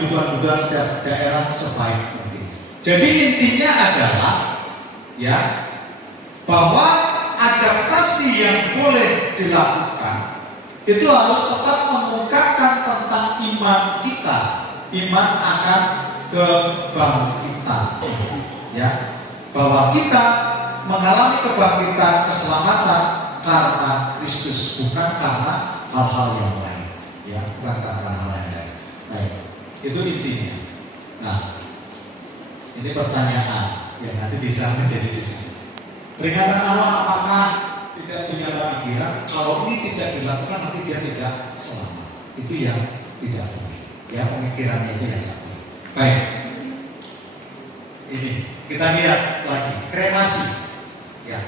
kebutuhan-kebutuhan setiap daerah sebaik mungkin. Jadi intinya adalah ya bahwa adaptasi yang boleh dilakukan itu harus tetap mengungkapkan tentang iman kita, iman akan kebangkitan, ya, bahwa kita mengalami kebangkitan keselamatan karena Kristus, bukan karena hal-hal yang lain, ya, bukan karena hal yang lain. Baik, itu intinya. Nah, ini pertanyaan yang nanti bisa menjadi diskusi. Peringatan Allah apakah tidak punya pikiran? Kalau ini tidak dilakukan nanti dia tidak selamat. Itu yang tidak boleh. Ya, pemikirannya itu yang tidak boleh. Baik. Ini kita lihat lagi kremasi. Ya.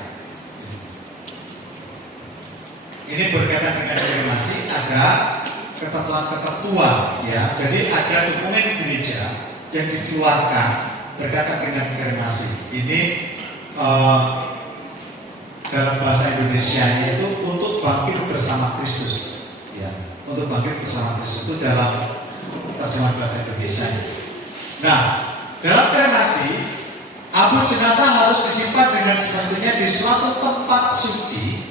Ini berkaitan dengan kremasi, ada ketentuan-ketentuan, ya. Jadi ada dokumen gereja yang dikeluarkan berkaitan dengan kremasi. Ini dalam bahasa Indonesia itu untuk bangkit bersama Kristus, ya, untuk bangkit bersama Kristus itu dalam terjemahan bahasa Indonesia. Nah, dalam kremasi, abu jenazah harus disimpan dengan semestinya di suatu tempat suci,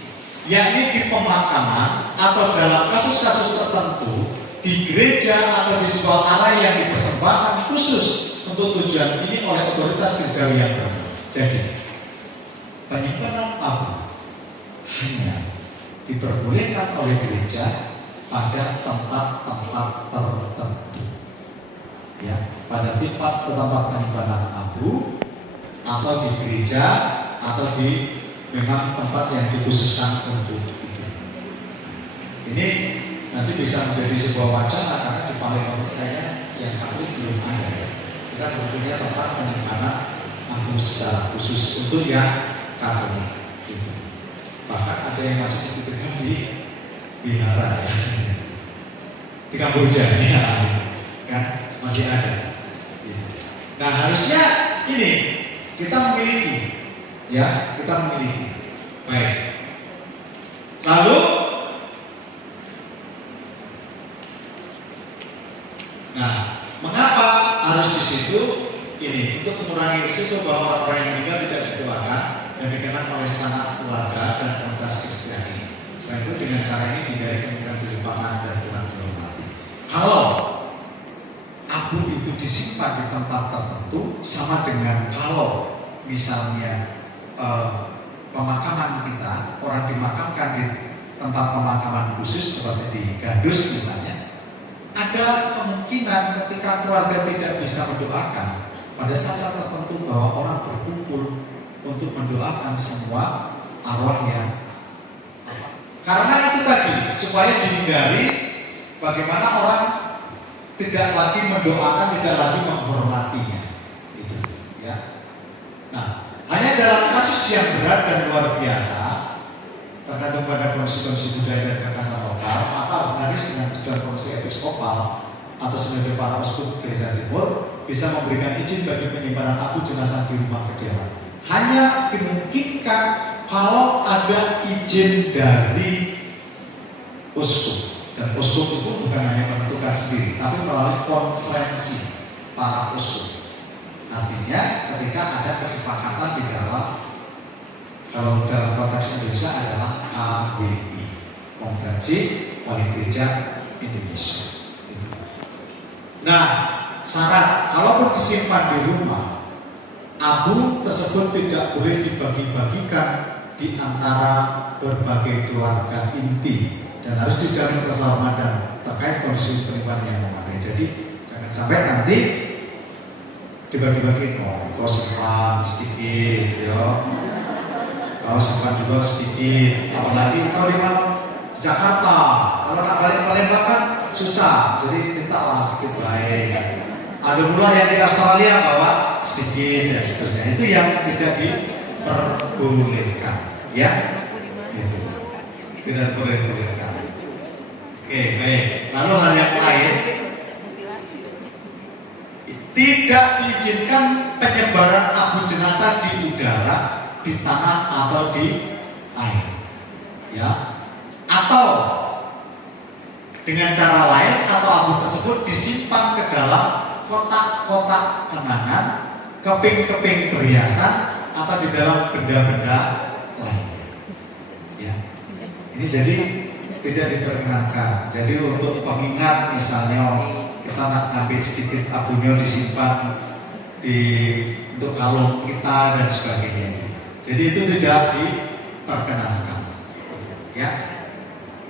yakni di pemakaman atau dalam kasus-kasus tertentu di gereja atau di sebuah area yang dipersembahkan khusus untuk tujuan ini oleh otoritas gerejawi yang benar. Jadi penyimpanan abu hanya diperbolehkan oleh gereja pada tempat-tempat tertentu, ya, pada tempat penyimpanan abu atau di gereja atau di memang tempat yang dikhususkan untuk itu. Ini nanti bisa menjadi sebuah wacana karena di Palembang kayaknya yang Katolik belum ada, ya. Kita mempunyai tempat penyimpanan abu secara khusus untuk yang Katolik. Bahkan ada yang masih dititipkan di wihara, ya. Di Kamboja, ya, kan masih ada. Nah, harusnya ini kita memiliki, ya, kita memiliki. Baik. Lalu, nah, mengapa harus di situ? Ini untuk mengurangi risiko bahwa orang yang meninggal tidak dikeluarkan dan dikenal oleh sanak keluarga dan komunitas Kristiani. Selain itu dengan cara ini dihindari kemungkinan dilupakan dan kurang dihormati. Kalau abu itu disimpan di tempat tertentu, sama dengan kalau misalnya pemakaman kita, orang dimakamkan di tempat pemakaman khusus seperti di Gandus misalnya, ada kemungkinan ketika keluarga tidak bisa mendoakan pada saat tertentu bahwa orang berkumpul untuk mendoakan semua arwah yang karena itu tadi supaya dihindari bagaimana orang tidak lagi mendoakan, tidak lagi menghormatinya, itu, ya. Nah, hanya dalam kasus yang berat dan luar biasa tergantung pada kondisi budaya dan kekhasan lokal, maka organis dengan tujuan komisi episkopal atau sebagai para uskup gereja timur bisa memberikan izin bagi penyimpanan abu jenazah di rumah kediaman. Hanya dimungkinkan kalau ada izin dari uskup, dan uskup itu bukan hanya menentukan sendiri, tapi melalui konferensi para uskup. Artinya ketika ada kesepakatan di dalam, kalau dalam konteks Indonesia adalah KWI, Konferensi Wali Gereja Indonesia. Nah, syarat kalaupun disimpan di rumah, abu tersebut tidak boleh dibagi-bagikan di antara berbagai keluarga inti dan harus dijamin keselamatan terkait kondisi penyimpanan yang memadai. Jadi jangan sampai nanti dibagi-bagi, kau simpan sedikit, ya, kau simpan juga sedikit. Apalagi kau di mana? Di Jakarta. Kalau nak balik Palembang kan susah, jadi mintalah sedikit baik. Ada pula yang di Australia bawa sedikit dan seterusnya. Itu yang tidak diperbolehkan, ya. Itu tidak diperbolehkan. Oke, baik. Lalu hal yang lain, tidak diizinkan penyebaran abu jenazah di udara, di tanah atau di air, ya. Atau dengan cara lain atau abu tersebut disimpan ke dalam kotak kenangan, keping-keping perhiasan, atau di dalam benda-benda lainnya. Ya. Ini jadi tidak diperkenankan. Jadi untuk pengingat misalnya kita nak ambil sedikit abunya disimpan untuk kalung kita dan sebagainya. Jadi itu tidak diperkenankan. Ya.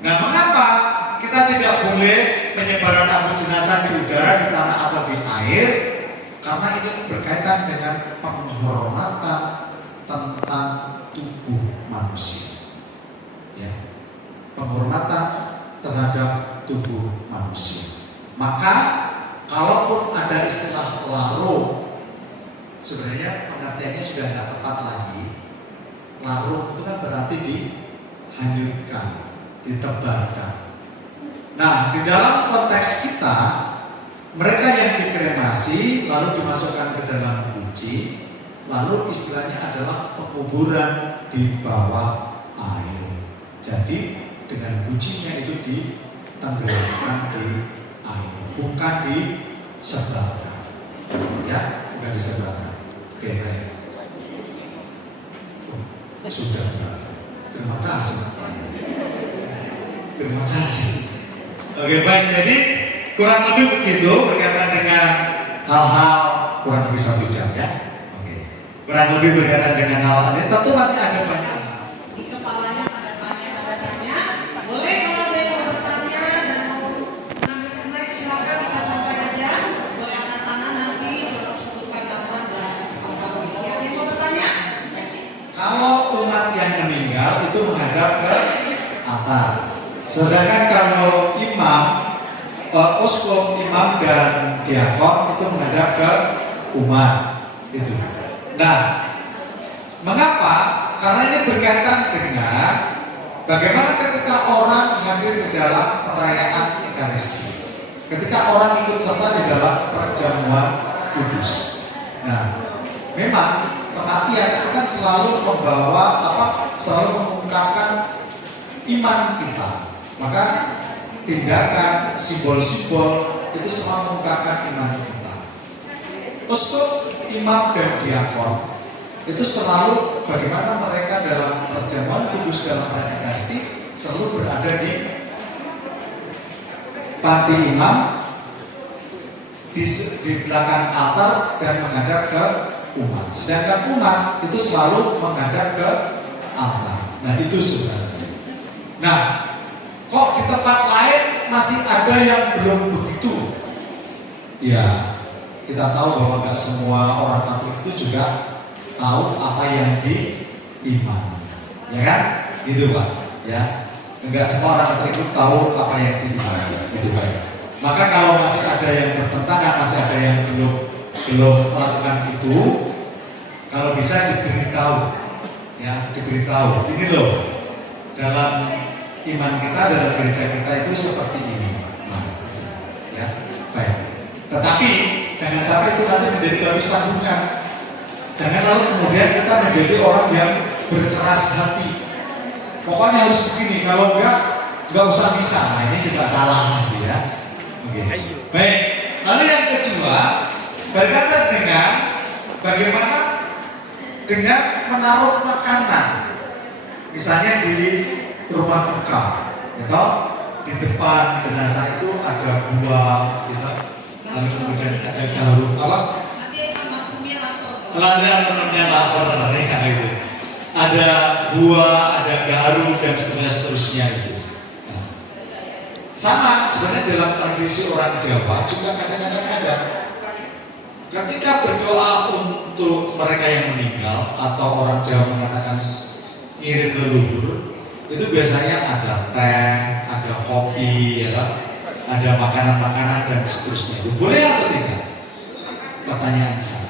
Nah, mengapa kita tidak boleh penyebaran abu jenazah di udara, di tanah atau di air? Karena ini berkaitan dengan penghormatan tentang tubuh manusia. Ya. Penghormatan terhadap tubuh manusia. Maka kalaupun ada istilah larung, sebenarnya pengertiannya sudah tidak tepat lagi. Larung itu kan berarti dihanyutkan, ditebarkan. Nah, di dalam konteks kita, mereka yang dikremasi lalu dimasukkan ke dalam guci, lalu istilahnya adalah penguburan di bawah air. Jadi dengan gucinya itu ditenggelamkan di air, bukan disebarkan. Ya, bukan disebarkan. Oke, baik. Sudah, terima kasih. Terima kasih. Oke, baik. Jadi kurang lebih begitu berkaitan dengan hal-hal kurang lebih 1 jam ya. Oke. Kurang lebih berkaitan dengan hal-hal ini. Tentu masih ada banyak. Di kepalanya tanda tanya. Boleh kalau ada yang mau bertanya dan mau ngambil snack silakan kita santai aja. Boleh angkat tangan nanti sebutkan nama dan salam. Ada yang mau bertanya? Kalau umat yang meninggal itu menghadap ke altar. Sedangkan kalau imam, uskup, imam dan diakon itu menghadap ke umat. Itu. Nah, mengapa? Karena ini berkaitan dengan bagaimana ketika orang hadir di dalam perayaan Ekaristi, ketika orang ikut serta di dalam perjamuan kudus. Nah, memang kematian itu kan selalu membawa selalu mengungkapkan iman kita. Maka tindakan, simbol-simbol itu semua mengungkapkan iman kita. Uskup, imam dan diakon itu selalu bagaimana mereka dalam perjamuan kudus dalam perayaan Ekaristi selalu berada di panti imam, di belakang altar dan menghadap ke umat. Sedangkan umat itu selalu menghadap ke altar. Nah, itu sebenarnya. Nah, kok di tempat lain masih ada yang belum begitu? Ya, kita tahu bahwa nggak semua orang Katolik itu juga tahu apa yang diimani, ya kan? Gitu Pak, ya. Enggak semua orang Katolik itu tahu apa yang diimani, gitu Pak. Maka kalau masih ada yang bertentangan, masih ada yang belum melakukan itu, kalau bisa diberitahu, ya, diberitahu. Ini loh, dalam iman kita, dalam gereja kita itu seperti ini. Nah, ya, baik. Tetapi jangan sampai itu nanti menjadi batu sandungan. Jangan lalu kemudian kita menjadi orang yang berkeras hati. Pokoknya harus begini, kalau enggak usah bisa. Nah, ini juga salah nanti ya. Oke. Baik. Lalu yang kedua berkaitan dengan bagaimana dengan menaruh makanan, misalnya di rumah duka, gitu. Di depan jenazah itu ada buah, gitu. Lalu kemudian ada garu, apa? Lada lapar, ya gitu. Ada buah, ada garu dan seterusnya itu. Nah, sama sebenarnya dalam tradisi orang Jawa juga kadang-kadang ada. Ketika berdoa untuk mereka yang meninggal atau orang Jawa mengatakan ngirim leluhur, itu biasanya ada teh, ada kopi, ya, ada makanan-makanan dan seterusnya. Boleh atau tidak? Pertanyaan saya.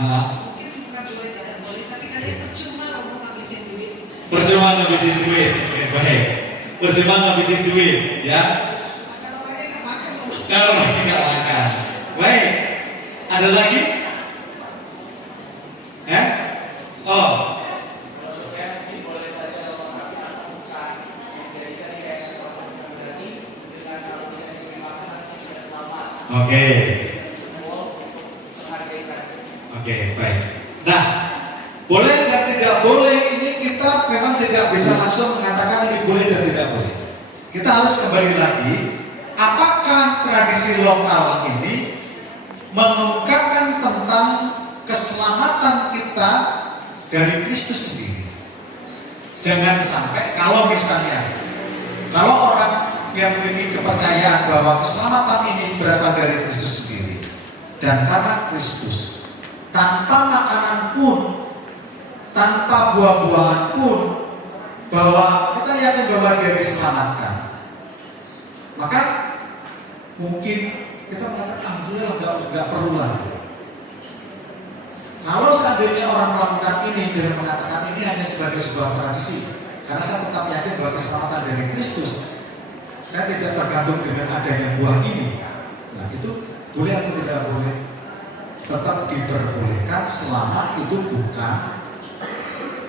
Mungkin bukan boleh, tidak boleh, tapi kalian percuma ngomong ngabisin duit. Percuma ngabisin duit, baik. Percuma ngabisin duit, ya. Kalau orangnya nggak makan, Kalau orangnya nggak makan, baik. Ada lagi? Oh. Oke. Oke, baik. Nah, boleh dan tidak boleh ini kita memang tidak bisa langsung mengatakan ini boleh dan tidak boleh. Kita harus kembali lagi, apakah tradisi lokal ini mengungkapkan tentang keselamatan kita dari Kristus sendiri. Jangan sampai kalau orang yang memiliki kepercayaan bahwa keselamatan ini berasal dari Kristus sendiri dan karena Kristus, tanpa makanan pun, tanpa buah-buahan pun, bahwa kita yakin bahwa dia diselamatkan, maka mungkin kita mengatakan alhamdulillah nggak perlu lagi. Kalau seandainya orang melakukan ini dengan mengatakan ini hanya sebagai sebuah tradisi, karena saya tetap yakin bahwa keselamatan dari Kristus, saya tidak tergantung dengan adanya buah ini. Nah itu boleh atau tidak boleh? Tetap diperbolehkan selama itu bukan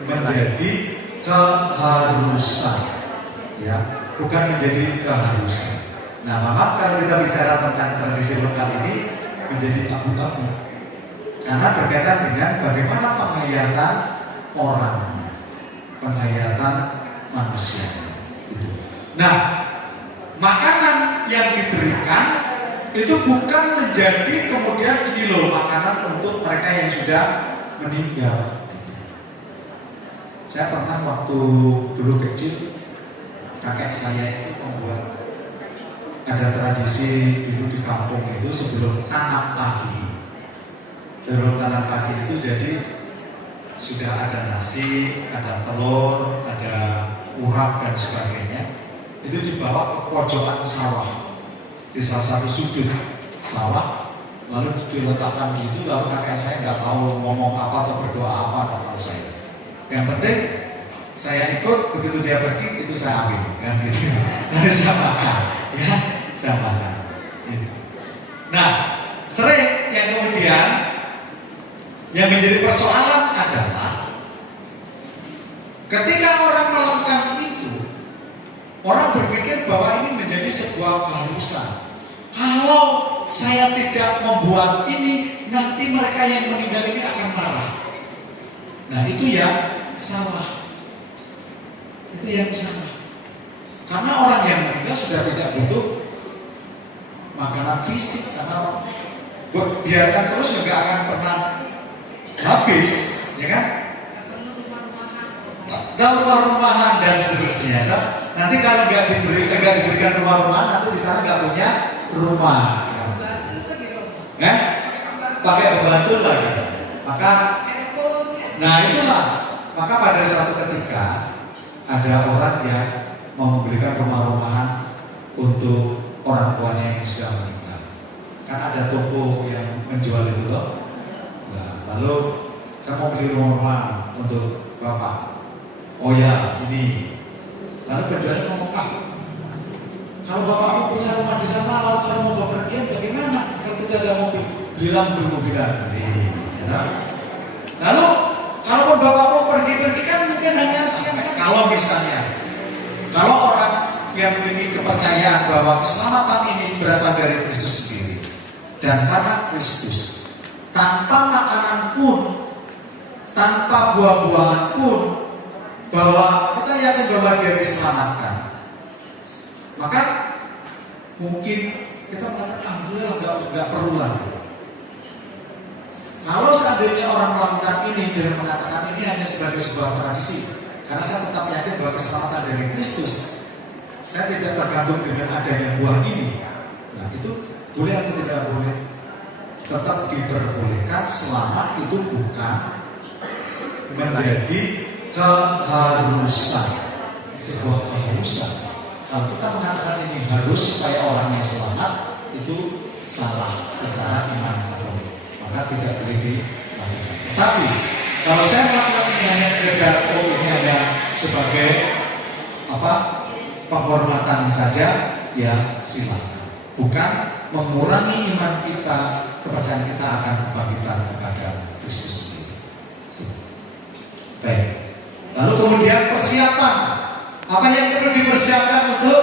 menjadi keharusan, ya, bukan menjadi keharusan. Nah, maka kalau kita bicara tentang tradisi lokal ini menjadi abu-abu, karena berkaitan dengan bagaimana penghayatan orang, penghayatan manusia. Gitu. Nah, makanan yang diberikan itu bukan menjadi kemudian ini loh makanan untuk mereka yang sudah meninggal. Saya pernah waktu dulu kecil, kakek saya itu membuat ada tradisi dulu di kampung itu sebelum tanam pagi. Sebelum tanam pagi itu jadi sudah ada nasi, ada telur, ada urap dan sebagainya. Itu dibawa ke pojokan sawah, di salah satu sudut sawah, lalu diletakkan di itu. Lalu kakek saya nggak tahu ngomong apa atau berdoa apa, nggak tahu saya. Yang penting saya ikut, begitu dia pergi itu saya ambil, kan gitu. Nanti saya makan, ya saya makan. Gitu. Nah, sering yang kemudian yang menjadi persoalan adalah ketika orang melakukan itu, orang berpikir bahwa ini menjadi sebuah keharusan. Kalau saya tidak membuat ini, nanti mereka yang meninggal ini akan marah. Nah itu yang salah. Itu yang salah. Karena orang yang meninggal sudah tidak butuh makanan fisik, karena biarkan terus juga akan pernah habis, ya kan? Rumah-rumahan dan seterusnya. Nanti kalau nggak diberikan rumah-rumahan, nanti di sana nggak punya rumah. Pakai pembantu lagi. Maka, nah itulah. Maka pada suatu ketika ada orang yang memberikan rumah-rumahan untuk orang tuanya yang sudah meninggal. Kan ada toko yang menjual itu loh. Nah, lalu saya mau beli rumah untuk bapak. Oh ya, ini. Lalu penjualnya ngomong, kalau bapak punya rumah di sana, lalu kalau mau bepergian bagaimana? Kalau kita ada mobil, bilang mobilan. Ya. Lalu kalau bapak mau pergi kan mungkin hanya siapa? Kalau misalnya, kalau orang yang memiliki kepercayaan bahwa keselamatan ini berasal dari Kristus sendiri dan karena Kristus, tanpa makanan pun, tanpa buah-buahan pun, bahwa kita yakin bahwa dia diselamatkan, maka mungkin kita mengatakan alhamdulillah nggak perlu lagi. Kalau seandainya orang melakukan ini dengan mengatakan ini hanya sebagai sebuah tradisi, karena saya tetap yakin bahwa keselamatan dari Kristus, saya tidak tergantung dengan adanya buah ini. Nah itu boleh atau tidak boleh? Tetap diperbolehkan selama itu bukan menjadi keharusan, sebuah keharusan. Kalau kita mengatakan ini harus supaya orangnya selamat, itu salah secara iman Katolik. Maka tidak boleh dilakukan. Tapi kalau saya melakukan ini hanya sekedar ini hanya sebagai penghormatan saja, ya silakan. Bukan mengurangi iman kita, kepercayaan kita akan kebangkitan kepada Kristus sendiri. Baik. Lalu kemudian persiapan. Apa yang perlu dipersiapkan untuk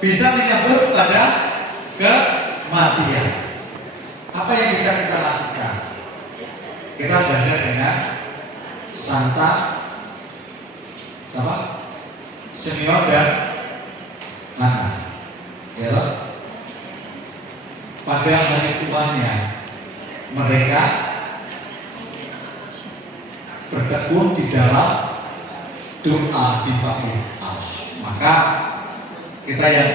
bisa menyambut pada kematian? Apa yang bisa kita lakukan? Kita belajar dengan Santa sama Simeon dan Hana. Ya toh? Pada hari tuanya mereka bertekun di dalam doa di bait Allah. Maka kita yang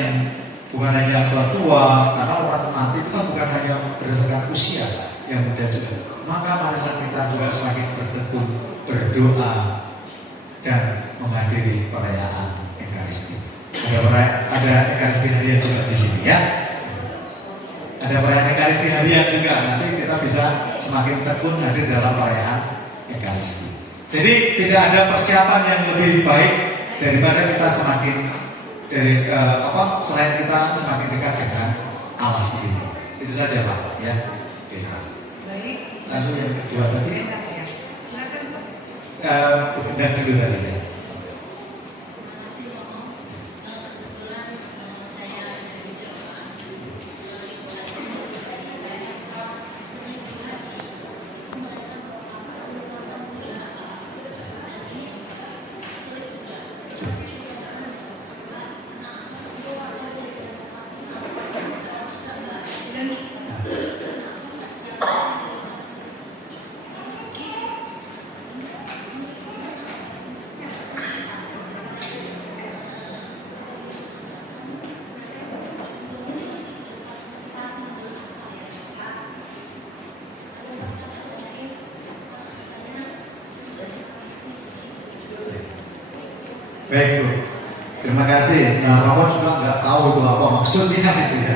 bukan hanya tua, karena orang mati itu kan bukan hanya berdasarkan usia, yang muda juga. Maka marilah kita juga semakin bertekun berdoa dan menghadiri perayaan Ekaristi. Ada Ekaristi harian juga di sini ya. Ada perayaan Ekaristi harian juga. Nanti kita bisa semakin tekun hadir dalam perayaan Ekaristi. Jadi tidak ada persiapan yang lebih baik daripada kita semakin selain kita semakin dekat dengan Allah sendiri. Itu saja Pak ya. Oke. Baik. Lalu yang kedua tadi. Ya. Silakan Bu. Dan dulu tadi ya. Baik Bu, terima kasih. Nah, Romo juga nggak tahu itu apa maksudnya gitu ya.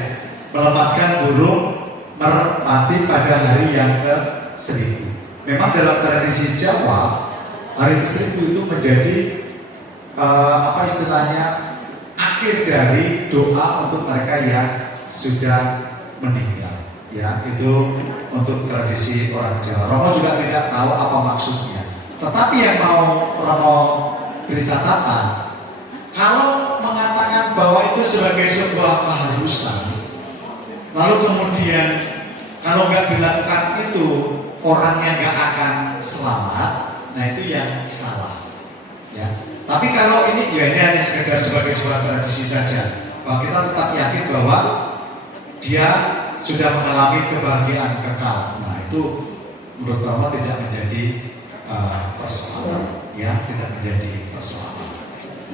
Melepaskan burung merpati pada hari yang ke-1000. Memang dalam tradisi Jawa, hari ke-1000 itu menjadi istilahnya akhir dari doa untuk mereka yang sudah meninggal. Ya, itu untuk tradisi orang Jawa. Romo juga tidak tahu apa maksudnya. Tetapi yang mau Romo beri catatan, kalau mengatakan bahwa itu sebagai sebuah keharusan, lalu kemudian kalau nggak dilakukan itu orangnya nggak akan selamat, nah itu yang salah. Ya. Tapi kalau ini hanya sekedar sebagai sebuah tradisi saja, bahwa kita tetap yakin bahwa dia sudah mengalami kebahagiaan kekal. Nah itu menurut Romo tidak menjadi persoalan. Ya, tidak menjadi persoalan.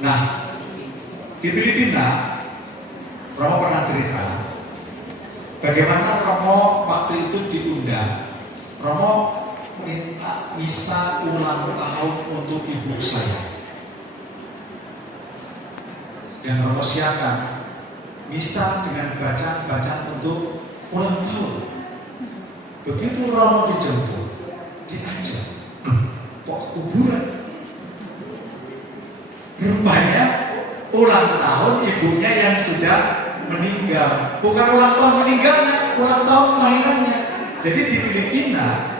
Nah, di Filipina, Romo pernah cerita bagaimana Romo waktu itu diundang. Romo minta misa ulang tahun untuk ibu saya, dan Romo siapkan misa dengan bacaan untuk ulang tahun. Begitu Romo dijemput, diajak, kok kuburan? Rupanya ulang tahun ibunya yang sudah meninggal. Bukan ulang tahun meninggalnya, ulang tahun kelahirannya. Jadi di Filipina,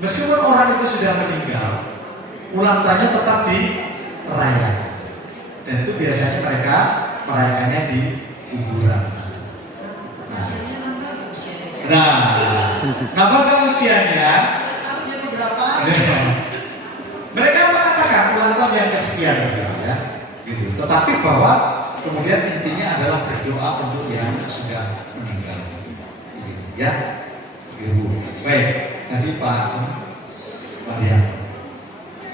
meskipun orang itu sudah meninggal, ulang tahunnya tetap dirayakan. Dan itu biasanya mereka merayakannya di kuburan. Nambah usianya. Tahunnya berapa? Mereka mengatakan ulang tahun yang kesekian ya, gitu. Tetapi bahwa kemudian intinya adalah berdoa untuk yang sudah meninggal, gitu. Ya, gitu. Baik, tadi Pak Maria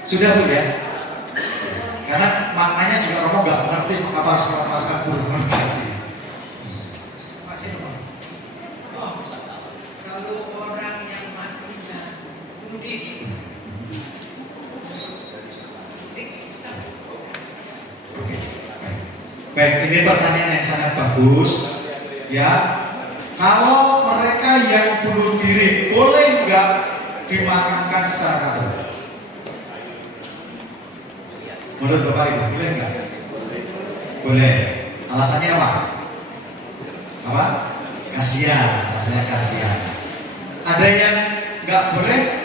sudah Bu ya, karena maknanya juga Romo nggak mengerti apa harus melepaskan burung merpati. Kalau orang yang matinya mudik. Baik, ini pertanyaan yang sangat bagus. Ya, kalau mereka yang bunuh diri boleh nggak dimakamkan secara Katolik? Menurut Bapak Ibu, boleh nggak? Boleh. Alasannya apa? Apa? Kasihan, alasannya kasihan. Ada yang nggak boleh?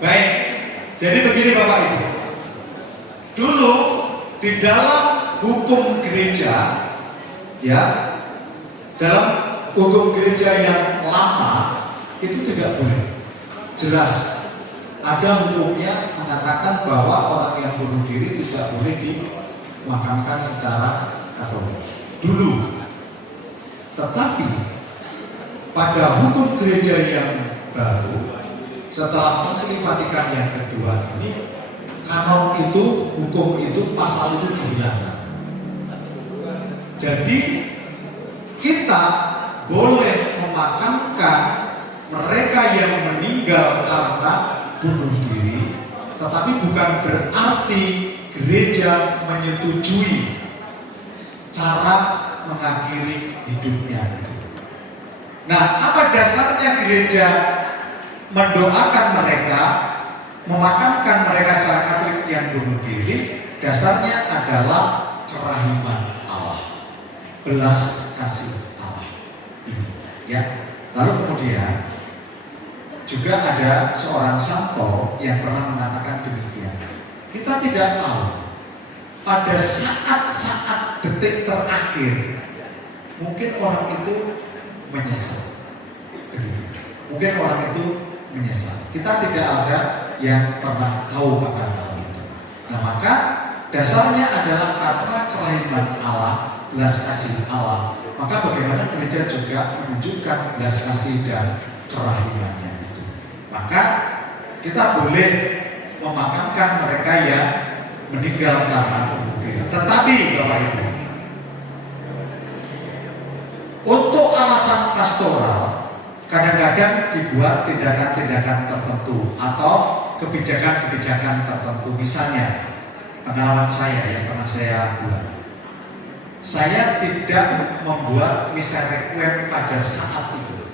Baik, jadi begini Bapak Ibu. Dulu di dalam hukum gereja, ya, dalam hukum gereja yang lama itu tidak boleh. Jelas ada hukumnya mengatakan bahwa orang yang bunuh diri tidak boleh dimakamkan secara Katolik dulu. Tetapi pada hukum gereja yang baru setelah Konsili Vatikan yang kedua ini, kanon itu, hukum itu, pasal itu dihilangkan. Jadi kita boleh memakamkan mereka yang meninggal karena bunuh diri, tetapi bukan berarti gereja menyetujui cara mengakhiri hidupnya itu. Nah, apa dasarnya gereja mendoakan mereka, memakamkan mereka secara Katolik yang bunuh diri? Dasarnya adalah kerahiman Allah, belas kasih Allah ini, ya. Lalu kemudian juga ada seorang santo yang pernah mengatakan demikian. Kita tidak tahu pada saat-saat detik terakhir mungkin orang itu menyesal. Mungkin orang itu menyesal. Kita tidak ada yang pernah tahu akan hal itu. Nah, maka dasarnya adalah karena kerahiman Allah, belas kasih Allah. Maka bagaimana gereja juga menunjukkan belas kasih dan kerahimannya. Maka kita boleh memakamkan mereka yang meninggal karena bunuh diri. Tetapi Bapak Ibu, untuk alasan pastoral kadang-kadang dibuat tindakan-tindakan tertentu atau kebijakan-kebijakan tertentu. Misalnya pengalaman saya yang pernah saya buat, saya tidak membuat misa requiem pada saat itu.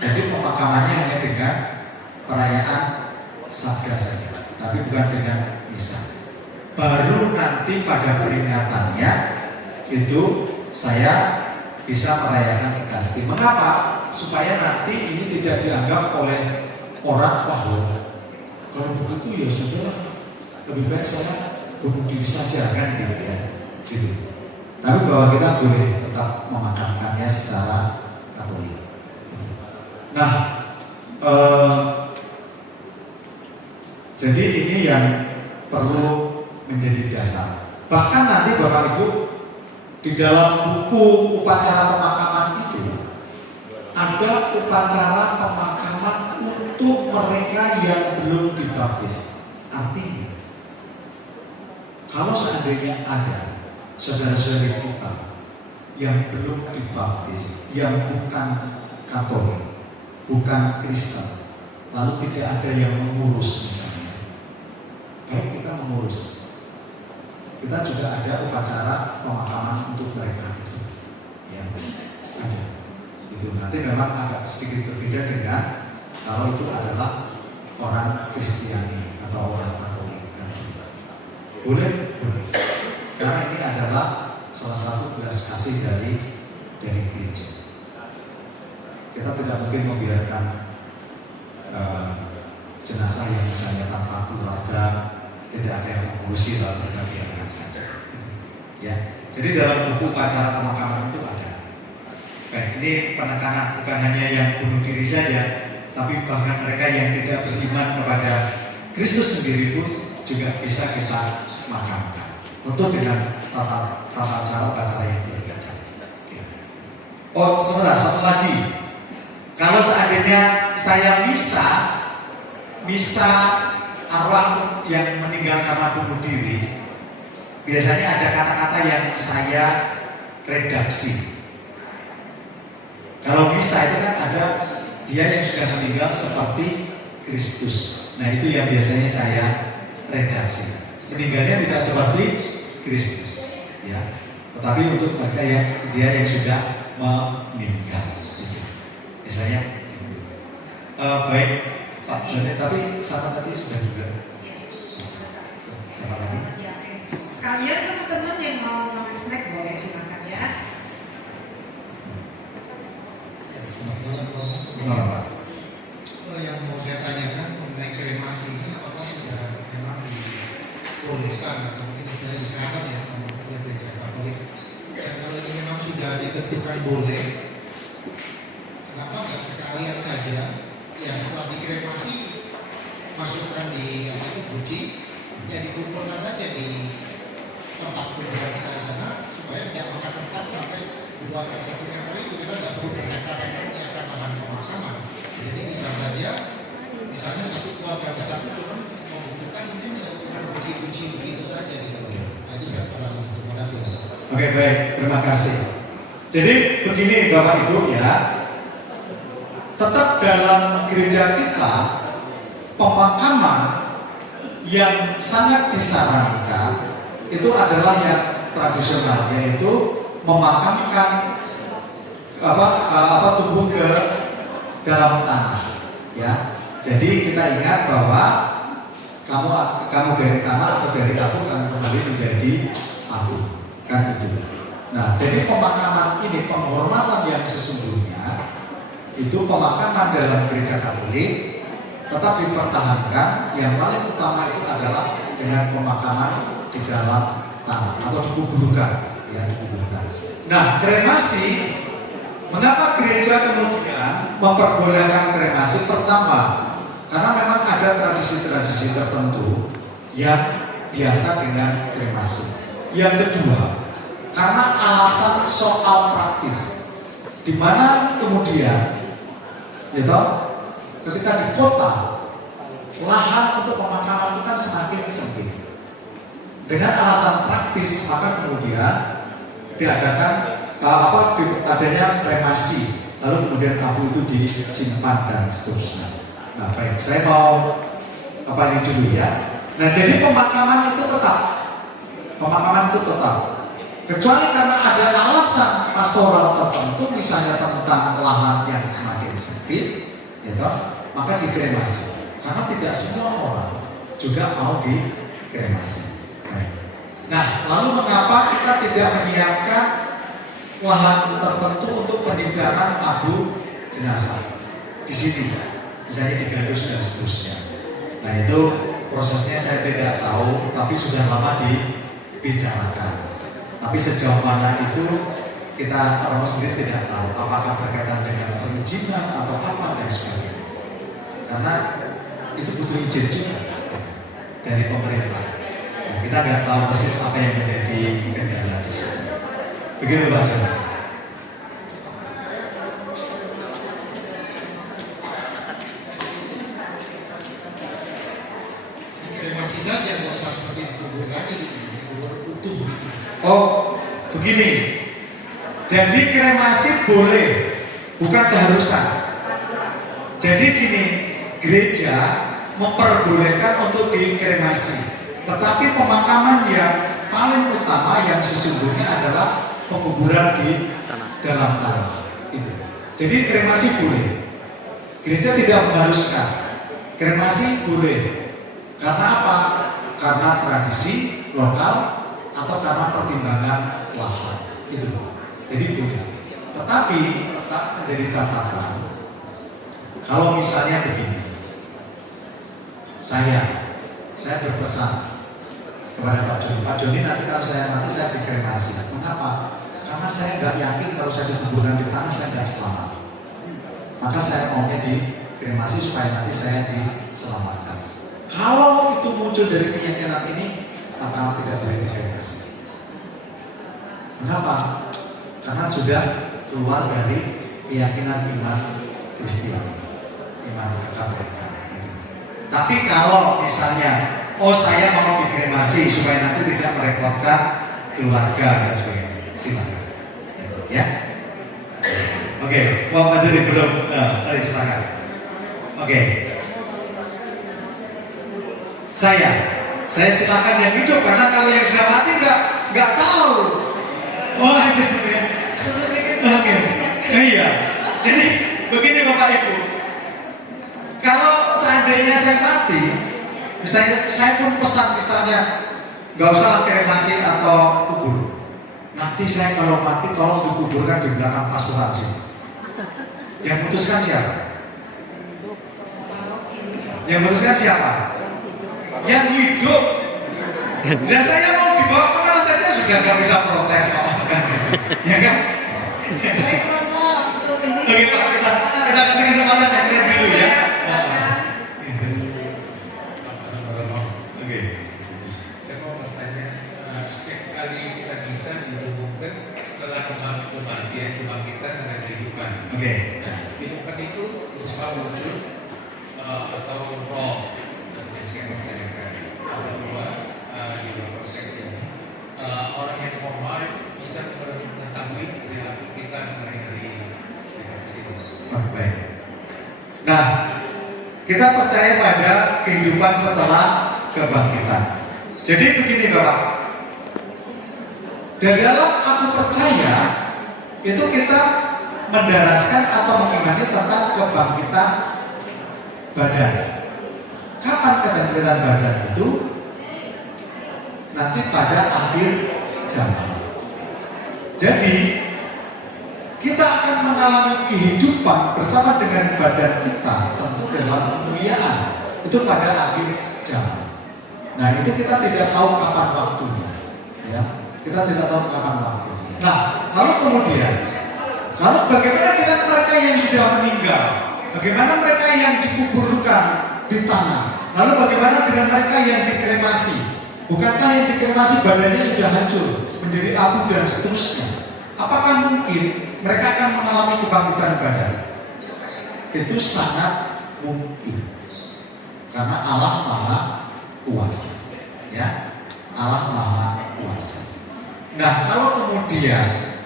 Jadi pemakamannya hanya dengan perayaan Sabda saja, tapi bukan dengan misa. Baru nanti pada peringatannya itu saya bisa merayakan Ekaristi. Mengapa? Supaya nanti ini tidak dianggap oleh orang bahwa kalau begitu ya sudahlah, lebih baik saya bunuh diri saja, kan gitu ya. Gitu. Tapi bahwa kita boleh tetap memakamkannya secara Katolik. Nah, jadi ini yang perlu menjadi dasar. Bahkan nanti Bapak Ibu di dalam buku upacara pemakaman itu ada upacara pemakaman untuk mereka yang belum dibaptis. Artinya, kalau seandainya ada saudara-saudari kita yang belum dibaptis, yang bukan Katolik, bukan Kristen, lalu tidak ada yang mengurus misalnya, baik kita mengurus, kita juga ada upacara pemakaman untuk mereka itu, ya ada. Itu nanti memang agak sedikit berbeda dengan kalau itu adalah orang Kristiani atau orang Katolik. Boleh, boleh. Karena ini adalah salah satu belas kasih dari gereja. Kita tidak mungkin membiarkan jenazah yang misalnya tanpa keluarga, tidak ada yang mengurusi, lalu kita biarkan saja. Ya, jadi dalam buku upacara pemakaman itu ada. Baik, ini penekanan bukan hanya yang bunuh diri saja, tapi bahkan mereka yang tidak beriman kepada Kristus sendiri pun juga bisa kita makamkan. Tentu dengan tata cara upacara yang berbeda. Oh, sebentar, satu lagi. Kalau seandainya saya misa arwah yang meninggal karena bunuh diri, biasanya ada kata-kata yang saya redaksi. Kalau misa itu kan ada dia yang sudah meninggal seperti Kristus. Nah, itu yang biasanya saya redaksi. Meninggalnya tidak seperti Kristus, ya. Tetapi untuk mereka yang dia yang sudah meninggal. Misalnya, baik Pak Joni, tapi sama tadi sudah juga. Sama lagi. Ya, sekalian teman-teman yang mau ngambil snack boleh silakan ya. Yang mau saya tanyakan mengenai kremasi ini apakah sudah memang dibolehkan atau mungkin istilahnya dikatakan ya mengusulkan boleh. Kenapa nggak sekalian saja? Ya setelah dikremasi masukkan di apa itu buji, ya dikumpulkan saja di tempat kuburan kita di sana supaya tidak makan sampai 2 kali 1 meter itu kita nggak perlu berhektar-hektar menyiapkan lahan pemakaman. Jadi bisa saja, misalnya satu keluarga besar itu kan membutuhkan mungkin sekitar buji-buji begitu saja gitu. Nah itu sudah terlalu. Terima kasih. Oke, baik, terima kasih. Jadi begini Bapak Ibu ya, tetap dalam gereja kita pemakaman yang sangat disarankan itu adalah yang tradisional, yaitu memakamkan tubuh ke dalam tanah ya. Jadi kita ingat bahwa kamu dari tanah atau dari abu akan kembali menjadi abu, kan itu. Nah, jadi pemakaman ini, penghormatan yang sesungguhnya itu pemakaman dalam gereja Katolik tetap dipertahankan. Yang paling utama itu adalah dengan pemakaman di dalam tanah atau dikuburkan, ya dikuburkan. Nah, kremasi, mengapa gereja kemudian memperbolehkan kremasi? Pertama, karena memang ada tradisi-tradisi tertentu yang biasa dengan kremasi. Yang kedua, karena alasan soal praktis, di mana kemudian, gitu, ketika di kota lahan untuk pemakaman itu kan semakin sempit. Dengan alasan praktis, maka kemudian diadakan adanya kremasi, lalu kemudian abu itu disimpan dan seterusnya. Nah, baik, saya mau ini dulu ya. Nah, jadi pemakaman itu tetap, kecuali karena ada alasan pastoral tertentu, misalnya tentang lahan yang semakin sempit, gitu, maka dikremasi. Karena tidak semua orang juga mau dikremasi. Nah, lalu mengapa kita tidak menyiapkan lahan tertentu untuk penyimpanan abu jenazah di sini, misalnya di Gandus dan seterusnya. Nah, itu prosesnya saya tidak tahu, tapi sudah lama dibicarakan. Tapi sejauh mana itu kita orang sendiri tidak tahu, apakah berkaitan dengan perizinan atau apa dan sebagainya. Karena itu butuh izin juga dari pemerintah. Kita nggak tahu persis apa yang menjadi kendala di sini. Begitu Pak Jono. Kremasi saja, nggak usah seperti dikubur tadi, dikubur utuh. Oh, begini. Jadi kremasi boleh, bukan keharusan. Jadi gini, gereja memperbolehkan untuk dikremasi. Tetapi pemakaman yang paling utama yang sesungguhnya adalah penguburan di dalam tanah. Itu. Jadi kremasi boleh. Gereja tidak mengharuskan. Kremasi boleh. Karena apa? Karena tradisi lokal atau karena pertimbangan lahan. Itu. Jadi boleh. Tetapi tetap menjadi catatan. Kalau misalnya begini, saya berpesan kepada Pak Joni. Pak Joni, nanti kalau saya mati saya dikremasi. Mengapa? Karena saya nggak yakin kalau saya dikuburkan di tanah saya nggak selamat. Maka saya maunya dikremasi supaya nanti saya diselamatkan. Kalau itu muncul dari keyakinan ini, maka tidak boleh dikremasi. Mengapa? Karena sudah keluar dari keyakinan iman Kristiani, iman kekatolikan. Tapi kalau misalnya, saya mau dikremasi supaya nanti tidak merepotkan keluarga dan sebagainya, silakan. Ya. Oke, mau maju di belum? Nah, silakan. Oke. Saya silakan yang hidup, karena kalau yang sudah mati nggak tahu. Wah, itu ya. Oke. Iya. Jadi begini Bapak Ibu. Kalau seandainya saya mati, misalnya saya pun pesan misalnya nggak usah kremasi atau kubur. Nanti saya kalau mati tolong dikuburkan di belakang pastoran sini. Yang putuskan siapa? Yang putuskan siapa? Yang hidup. Dan saya mau dibawa kemana saja sudah nggak bisa protes, ya kan? Baik Romo, untuk ini. Oke Pak, kita kasih kesempatan yang lain dulu ya. Silakan. Oke. Saya mau bertanya, setiap kali kita bisa ditemukan setelah kematian kebangkitan ada kehidupan. Oke. Nah, kehidupan itu berupa wujud atau roh yang saya mau tanyakan. Kedua, di dalam proses ini, orang yang koma bisa mengetahui perilaku kita sehari-hari. Terima kasih. Baik. Nah, kita percaya pada kehidupan setelah kebangkitan. Jadi begini Bapak, dari dalam aku percaya itu kita mendaraskan atau mengimani tentang kebangkitan badan. Kapan kebangkitan badan itu? Nanti pada akhir zaman. Jadi kita akan mengalami kehidupan bersama dengan badan kita tentu dalam kemuliaan itu pada akhir zaman. Nah itu kita tidak tahu kapan waktunya, ya. Kita tidak tahu kapan waktunya. Nah lalu kemudian, lalu bagaimana dengan mereka yang sudah meninggal? Bagaimana mereka yang dikuburkan di tanah? Lalu bagaimana dengan mereka yang dikremasi? Bukankah yang dikremasi badannya sudah hancur menjadi abu dan seterusnya? Apakah mungkin mereka akan mengalami kebangkitan badan? Itu sangat mungkin, karena Allah Maha Kuasa, ya, Allah Maha Kuasa. Nah, kalau kemudian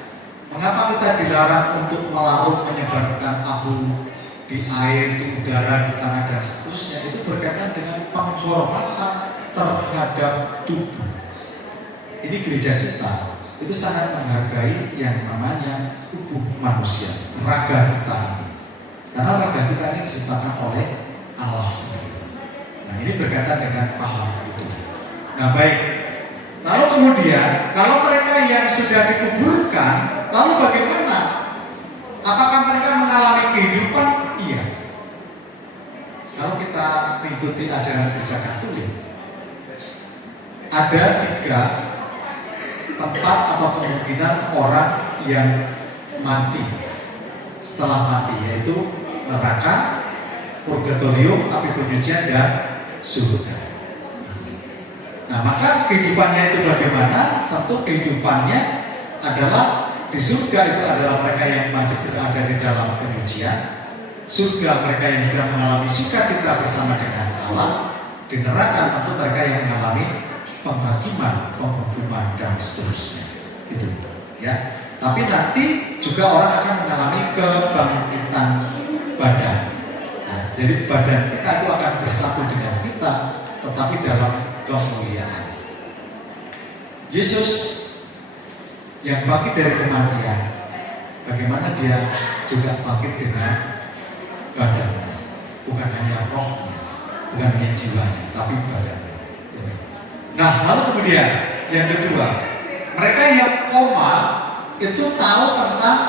mengapa kita dilarang untuk melarut menyebarkan abu di air, di udara, di tanah dan seterusnya? Itu berkaitan dengan penghormatan terhadap tubuh. Ini gereja kita itu sangat menghargai yang namanya tubuh manusia, raga kita ini. Karena raga kita ini diciptakan oleh Allah sendiri. Nah ini berkaitan dengan paham itu. Nah baik, lalu kemudian kalau mereka yang sudah dikuburkan, lalu bagaimana? Apakah mereka mengalami kehidupan? Iya. Kalau kita mengikuti ajaran gereja Katolik, ada 3 tempat atau kemungkinan orang yang mati setelah mati, yaitu neraka, purgatorium, api penyucian dan surga. Nah maka kehidupannya itu bagaimana? Tentu kehidupannya adalah di surga itu adalah mereka yang masih berada di dalam penyucian, surga mereka yang sudah mengalami sukacita bersama dengan Allah, di neraka tentu mereka yang mengalami penghakiman, penghukuman dan seterusnya. Itu ya. Tapi nanti juga orang akan mengalami kebangkitan badan. Nah, jadi badan kita itu akan bersatu dengan kita, tetapi dalam kemuliaan. Yesus yang bangkit dari kematian, bagaimana dia juga bangkit dengan badannya, bukan hanya rohnya, bukan hanya jiwanya, tapi badannya. Nah, lalu kemudian yang kedua, mereka yang koma itu tahu tentang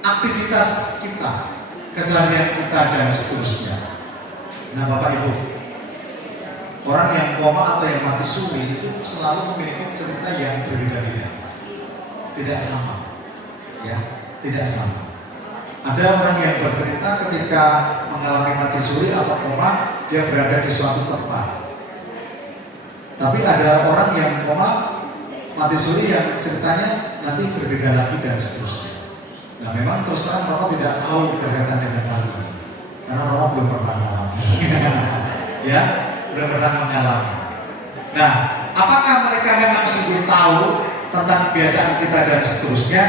aktivitas kita, keseharian kita dan seterusnya. Nah, Bapak Ibu, orang yang koma atau yang mati suri itu selalu memiliki cerita yang berbeda-beda, tidak sama, ya, tidak sama. Ada orang yang bercerita ketika mengalami mati suri atau koma, dia berada di suatu tempat. Tapi ada orang yang koma mati suri yang ceritanya nanti berbeda lagi dan seterusnya. Nah memang terus terang Romo tidak tahu berkaitan dengan hal ini, karena Romo belum pernah mengalami. Ya, belum pernah mengalami. Nah, apakah mereka memang sungguh tahu tentang kebiasaan kita dan seterusnya?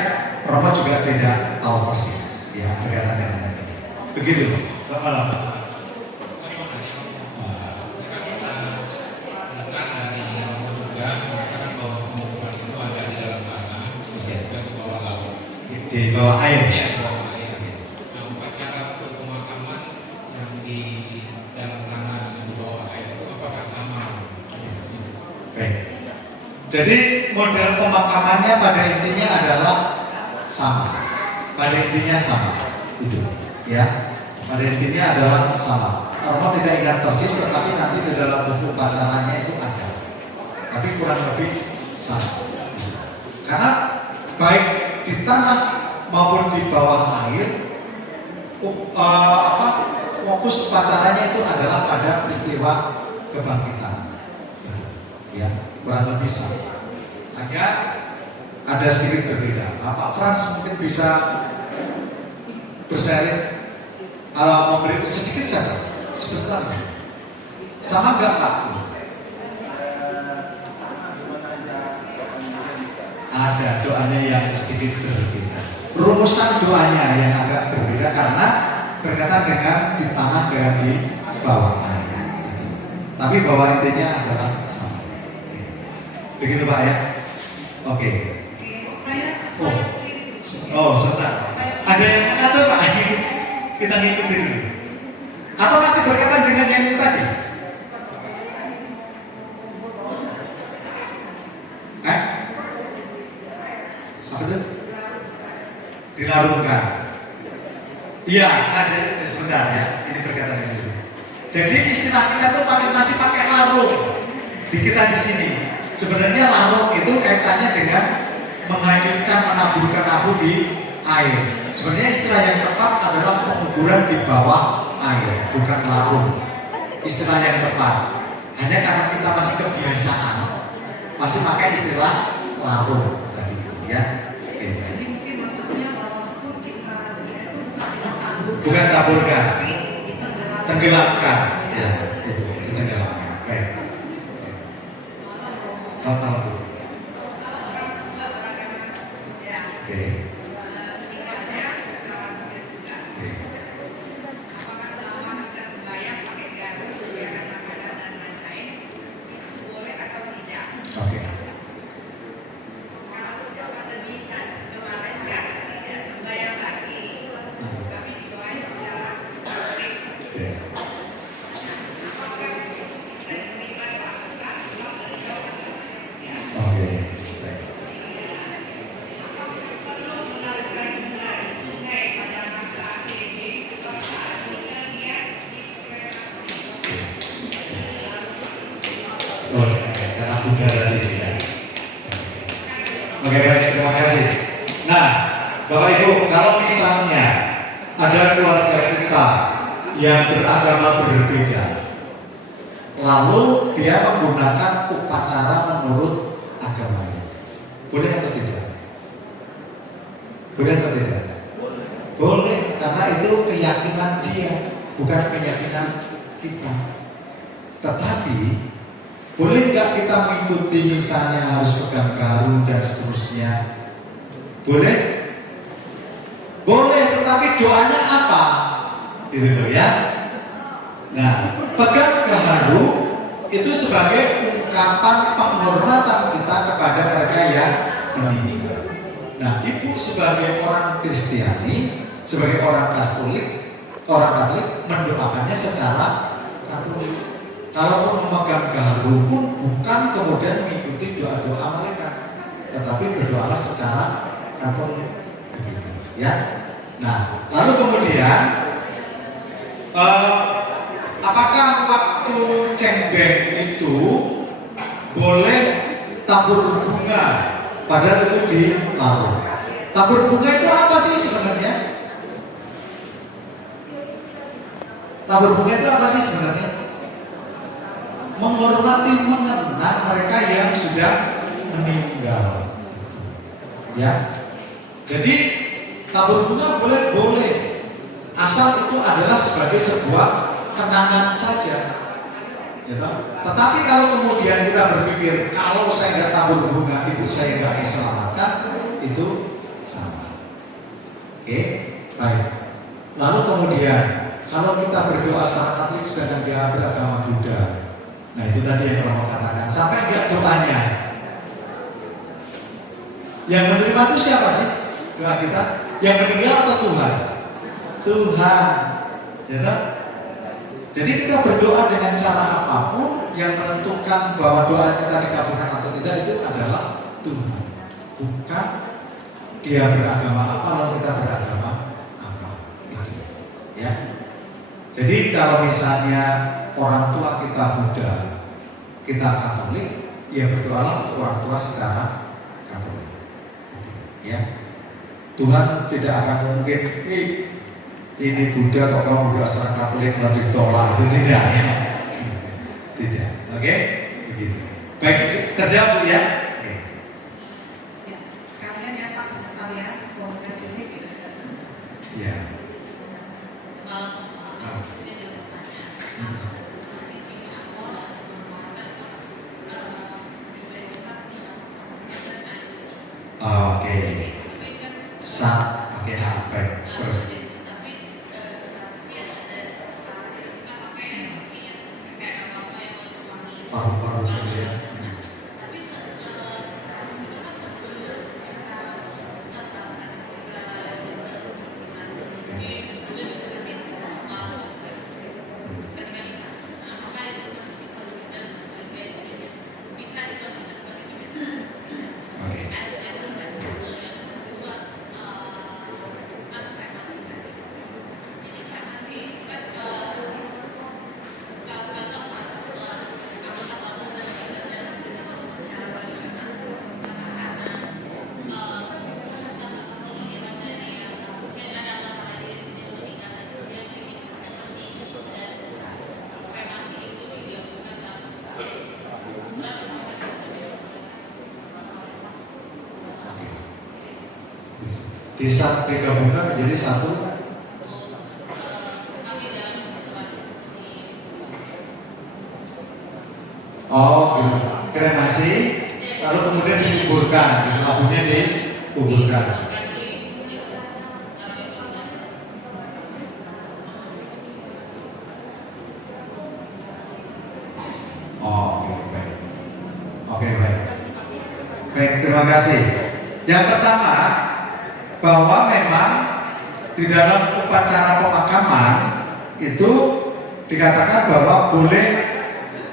Romo juga tidak tahu persis, ya, berkaitan dengan hal ini. Begitu. Selamat malam. Di bawah air. Ya, bawah air. Nah, upacara untuk pemakaman yang di dalam tanah di bawah air itu apakah sama? Baik. Jadi model pemakamannya pada intinya adalah sama. Pada intinya sama. Itu, ya. Pada intinya adalah sama. Romo tidak ingat persis, tetapi nanti di dalam buku upacaranya itu ada. Tapi kurang lebih sama. Karena baik di tanah maupun di bawah air, fokus upacaranya itu adalah pada peristiwa kebangkitan. Ya, kurang lebih sama. Hanya ada sedikit berbeda. Pak Frans mungkin bisa bersharing, memberi sedikit saja, sebentar. Sama nggak Pak? Ada doanya yang sedikit berbeda. Rumusan doanya yang agak berbeda karena berkaitan dengan di tanah dengan di bawah air. Tapi bawah intinya adalah sama. Begitu Pak ya? Oke. Saya Sebentar. Ada yang mengatur Pak? Kita ngikutin dulu. Atau masih berkaitan dengan yang itu tadi? Apa itu? Dilarungkan. Iya, ada sebentar ya. Ini berkaitan dengan itu. Jadi istilah kita tuh masih pakai larung di kita di sini. Sebenarnya larung itu kaitannya dengan menghanyutkan, menaburkan abu di air. Sebenarnya istilah yang tepat adalah penguburan di bawah air, bukan larung. Istilah yang tepat. Hanya karena kita masih kebiasaan, masih pakai istilah larung tadi, ya. Oke. Jadi mungkin maksudnya walaupun kita itu bukan kita taburkan, Bukan taburkan, tapi ditenggelamkan. tenggelamkan. Ya. Itu tenggelamkan. Baik. Selamat malam Bu. Oke. Oke. Oke. Baik. Oh, karena udara di sini. Oke, baik, terima kasih. Nah, Bapak Ibu, kalau misalnya ada keluarga kita yang beragama berbeda, lalu dia menggunakan upacara menurut agamanya, boleh atau tidak? Boleh atau tidak? Boleh, karena itu keyakinan dia, bukan keyakinan kita. Tetapi boleh nggak kita mengikuti misalnya harus pegang garu dan seterusnya? Boleh? Boleh, tetapi doanya apa? Gitu loh ya. Nah, pegang garu itu sebagai ungkapan penghormatan kita kepada mereka yang meninggal. Nah, Ibu sebagai orang Kristiani, sebagai orang Katolik mendoakannya secara Katolik. Kalaupun memegang garu pun bukan kemudian mengikuti doa-doa mereka, tetapi berdoalah secara Katolik, ya. Nah, lalu kemudian apakah waktu cengbeng itu boleh tabur bunga? Padahal itu di larung. Tabur bunga itu apa sih sebenarnya? Tabur bunga itu apa sih sebenarnya? Menghormati, mengenang mereka yang sudah meninggal. Ya. Jadi tabur bunga boleh, asal itu adalah sebagai sebuah kenangan saja. Ya, tetapi kalau kemudian kita berpikir kalau saya nggak tabur bunga, ibu saya nggak diselamatkan, itu sama. Oke, baik. Lalu kemudian kalau kita berdoa secara Katolik sedangkan dia beragama Buddha, nah itu tadi yang mau katakan, sampai nggak doanya. Yang menerima itu siapa sih? Doa kita? Yang meninggal atau Tuhan? Tuhan. Ya tak? Jadi kita berdoa dengan cara apapun, yang menentukan bahwa doa kita dikabulkan atau tidak itu adalah Tuhan. Bukan dia beragama apa lalu kita beragama apa. Itu. Ya. Jadi kalau misalnya orang tua kita Buddha, kita Katolik, ya berdoalah untuk orang tua secara Katolik. Ya. Tuhan tidak akan mungkin, ini Buddha kok kamu dasar Katolik mau ditolak, itu tidak ya. Tidak, oke? Begitu. Baik, kerja Bu ya. Oke. Ya, sekalian ya Pak sebentar ya, komunikasi sini. Ya. Oke. Oke, baik. Terus. Paru-paru gitu ya. Oke. Bisa digabungkan menjadi satu. Oh, gitu. Kremasi, lalu kemudian dikuburkan, abunya dikuburkan. Oh, oke, baik. Oke, baik. Baik, terima kasih. Yang pertama, bahwa memang di dalam upacara pemakaman itu dikatakan bahwa boleh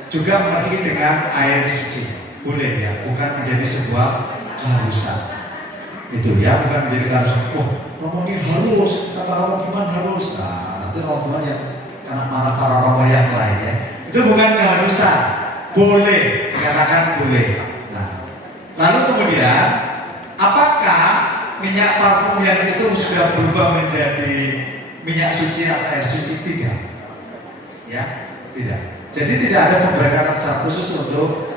juga memasuki dengan air suci, boleh ya, bukan menjadi sebuah keharusan. Itu ya, bukan menjadi keharusan. Oh, romo ini harus, kata romo gimana harus. Nah, nanti romo yang karena marah para romo yang lain ya. Itu bukan keharusan, boleh, dikatakan boleh. Nah, lalu kemudian apakah minyak parfum yang itu sudah berubah menjadi minyak suci atau air suci? Tidak. Ya, tidak. Jadi tidak ada pemberkatan secara khusus untuk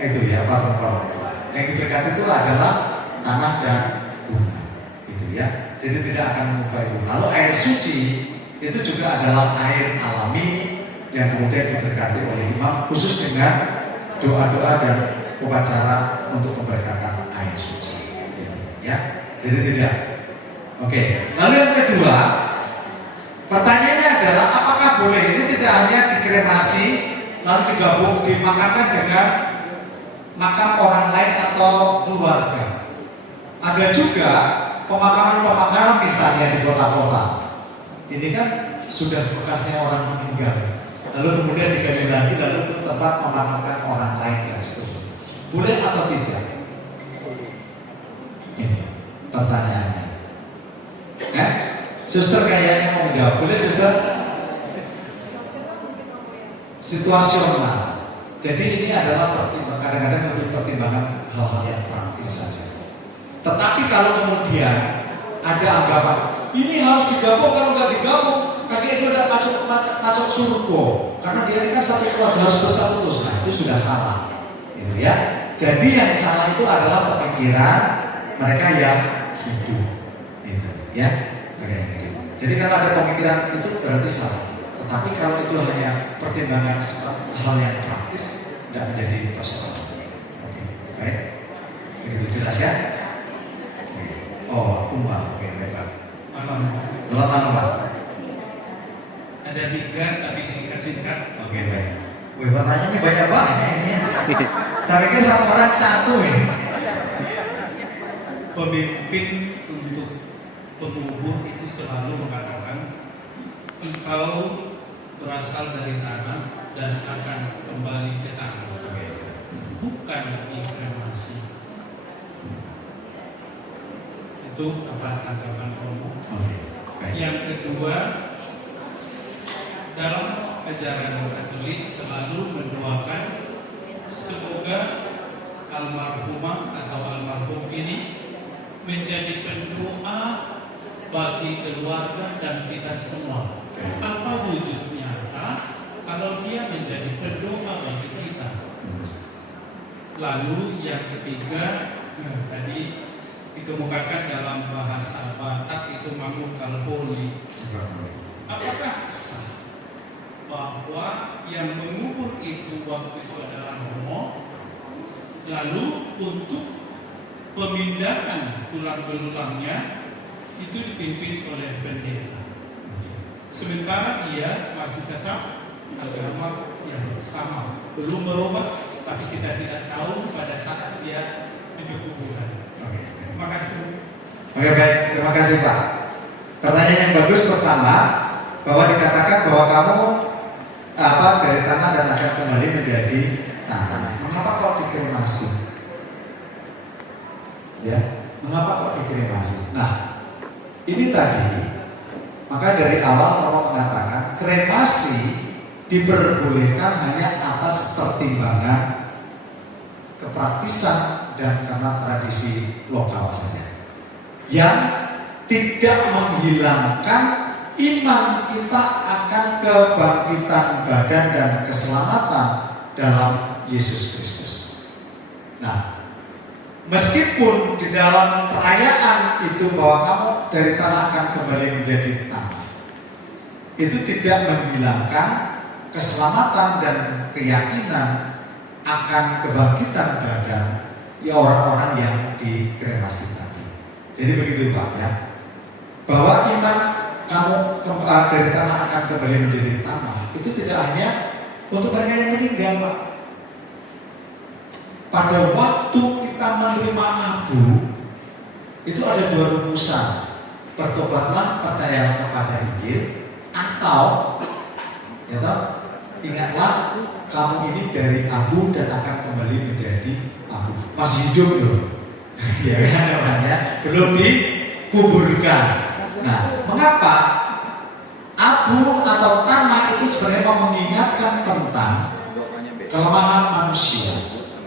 itu ya, parfum-parfum. Yang diberkati itu adalah tanah dan bunga. Itu ya. Jadi tidak akan mengubah itu. Lalu air suci itu juga adalah air alami yang kemudian diberkati oleh imam khusus dengan doa-doa dan upacara untuk pemberkatan air suci. Gitu, ya. Jadi tidak. Oke. Lalu yang kedua, pertanyaannya adalah apakah boleh ini tidak hanya dikremasi lalu digabung dimakamkan dengan makam orang lain atau keluarga. Ada juga pemakaman-pemakaman misalnya di kota-kota. Ini kan sudah bekasnya orang meninggal. Lalu kemudian diganti lagi lalu untuk tempat memakamkan orang lain dan seterusnya. Boleh atau tidak? Ini pertanyaannya. Suster kayaknya mau menjawab. Boleh suster? Situasional. Jadi ini adalah pertimbangan, kadang-kadang lebih pertimbangan hal-hal yang praktis saja. Tetapi kalau kemudian ada anggapan ini harus digabung, kalau nggak digabung kakek itu udah masuk surga karena dia ini kan satu keluarga harus bersatu terus. Nah itu sudah salah, gitu ya. Jadi yang salah itu adalah pemikiran mereka yang hidup, gitu ya. Oke. Jadi kalau ada pemikiran itu berarti salah. Tetapi kalau itu hanya pertimbangan hal yang praktis, tidak menjadi persoalan. Oke, baik. Begitu jelas ya. Oh, tumpah. Oke, baik Pak. Selamat Pak. Ada 3 tapi singkat-singkat. Oke, baik. Wih, pertanyaannya banyak ini ya. Saya pikir satu orang satu ini. Pemimpin untuk pengubur itu selalu mengatakan engkau berasal dari tanah dan akan kembali ke tanah, bukan dikremasi. Itu apa tanggapan Romo? Yang kedua, dalam ajaran Katolik selalu mendoakan semoga almarhumah atau almarhum ini menjadi pendoa bagi keluarga dan kita semua. Apa wujud nyata kalau dia menjadi pendoa bagi kita? Lalu yang ketiga, tadi dikemukakan dalam bahasa Batak itu mangukal holi. Apakah sah bahwa yang mengubur itu waktu itu adalah Romo, lalu untuk pemindahan tulang belulangnya itu dipimpin oleh pendeta, sementara dia masih tetap agama yang sama, belum berubah, tapi kita tidak tahu pada saat dia di kuburan. Terima kasih. Oke, baik, terima kasih Pak. Pertanyaan yang bagus pertama, bahwa dikatakan bahwa kamu dari tanah dan akan kembali menjadi tanah. Mengapa kok dikremasi? Ya, mengapa kok dikremasi? Nah, ini tadi, maka dari awal Romo mengatakan kremasi diperbolehkan hanya atas pertimbangan kepraktisan dan karena tradisi lokal saja, yang tidak menghilangkan iman kita akan kebangkitan badan dan keselamatan dalam Yesus Kristus. Nah, meskipun di dalam perayaan itu bahwa kamu dari tanah akan kembali menjadi tanah, itu tidak menghilangkan keselamatan dan keyakinan akan kebangkitan badan orang-orang yang dikremasi tadi. Jadi begitu Pak ya, bahwa iman kamu dari tanah akan kembali menjadi tanah itu tidak hanya untuk mereka yang meninggal Pak. Pada waktu kita menerima abu itu ada dua rumusan, bertobatlah, percayalah kepada Injil, atau ya toh, ingatlah kamu ini dari abu dan akan kembali menjadi abu. Masih hidup loh. Ya kan namanya, belum dikuburkan. Nah, mengapa abu atau tanah itu sebenarnya mengingatkan tentang kelemahan manusia,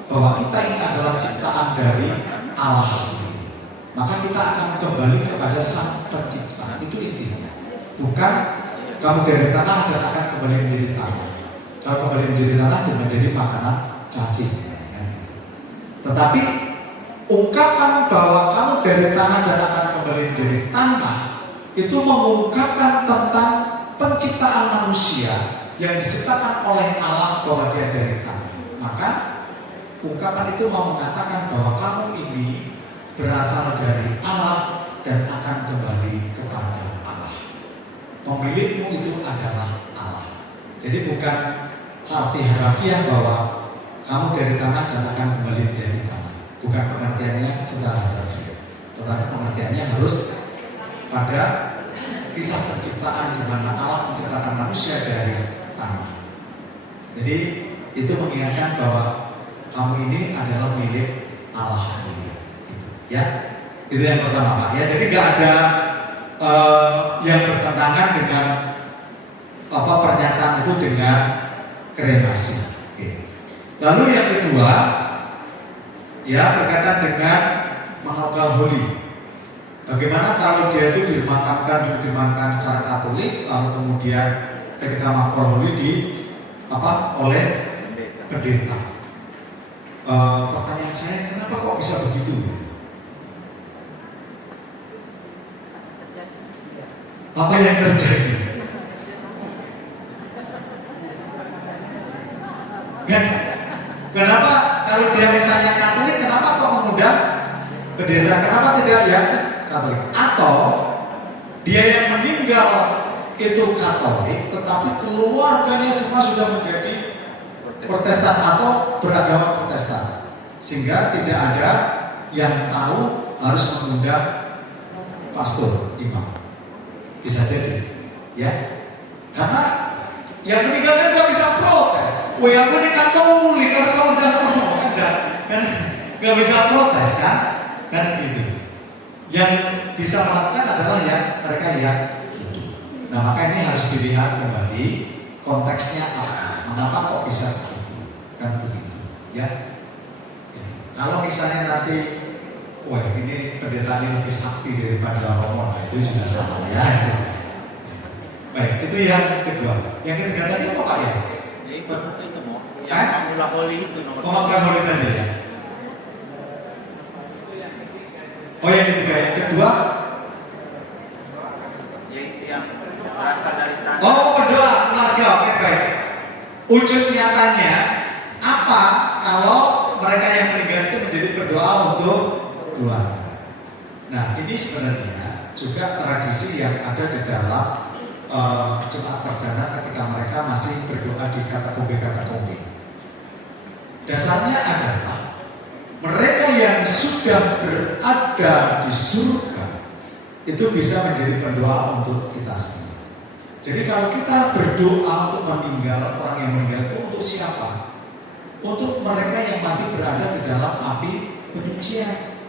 bahwa kita ini adalah ciptaan dari Allah sendiri. Maka kita akan kembali kepada Sang Pencipta. Itu intinya. Bukan kamu dari tanah dan akan kembali menjadi tanah. Kalau kembali menjadi tanah dan menjadi makanan cacing. Tetapi ungkapan bahwa kamu dari tanah dan akan kembali menjadi tanah itu mengungkapkan tentang penciptaan manusia yang diciptakan oleh Allah bahwa dia dari tanah. Maka ungkapan itu mau mengatakan bahwa kamu ini berasal dari Allah dan akan kembali kepada Allah. Pemilikmu itu adalah Allah. Jadi bukan arti harafiah bahwa kamu dari tanah dan akan kembali menjadi tanah. Bukan pengertiannya secara harafiah, tetapi pengertiannya harus pada kisah penciptaan di mana Allah menciptakan manusia dari tanah. Jadi itu mengingatkan bahwa kamu ini adalah milik Allah sendiri. Ya, itu yang pertama Pak. Ya, jadi nggak ada yang bertentangan dengan pernyataan itu dengan kremasi. Oke. Lalu yang kedua, ya berkaitan dengan mangukal holi. Bagaimana kalau dia itu dimakamkan secara Katolik, lalu kemudian ketika mangukal holi oleh pendeta. Pertanyaan saya, kenapa kok bisa begitu? Apa yang terjadi? Kenapa kalau dia misalnya Katolik, kenapa kok mengundang pendeta? Kenapa tidak yang Katolik? Atau dia yang meninggal itu Katolik, tetapi keluarganya semua sudah menjadi Protestan atau beragama Protestan, sehingga tidak ada yang tahu harus mengundang pastor, imam. Bisa jadi, ya, karena yang meninggal kan nggak bisa protes. Woi, aku ini Katolik, kalau kamu udah kan nggak bisa protes kan gitu. Yang bisa melakukan adalah ya mereka yang hidup. Nah, maka ini harus dilihat kembali konteksnya apa. Mengapa kok bisa begitu? Kan begitu, ya. Kalau misalnya nanti wah ini pendeta ini lebih sakti daripada Romo, nah, itu sudah salah ya. Itu. Baik, itu yang kedua. Yang ketiga tadi apa Pak ya? Itu mau yang mula holi itu nomor Pemakaman holi tadi ya. Oh yang ketiga, yang kedua. yaitu yang berasal dari tanah. Oh berdoa keluarga, oke baik. Wujud nyatanya apa kalau mereka yang meninggal itu menjadi berdoa untuk keluarga. Nah ini sebenarnya juga tradisi yang ada di dalam Jumat Perdana ketika mereka masih berdoa di katakombe. Dasarnya adalah mereka yang sudah berada di surga itu bisa menjadi pendoa untuk kita semua. Jadi kalau kita berdoa untuk meninggal, orang yang meninggal itu untuk siapa? Untuk mereka yang masih berada di dalam api penyucian.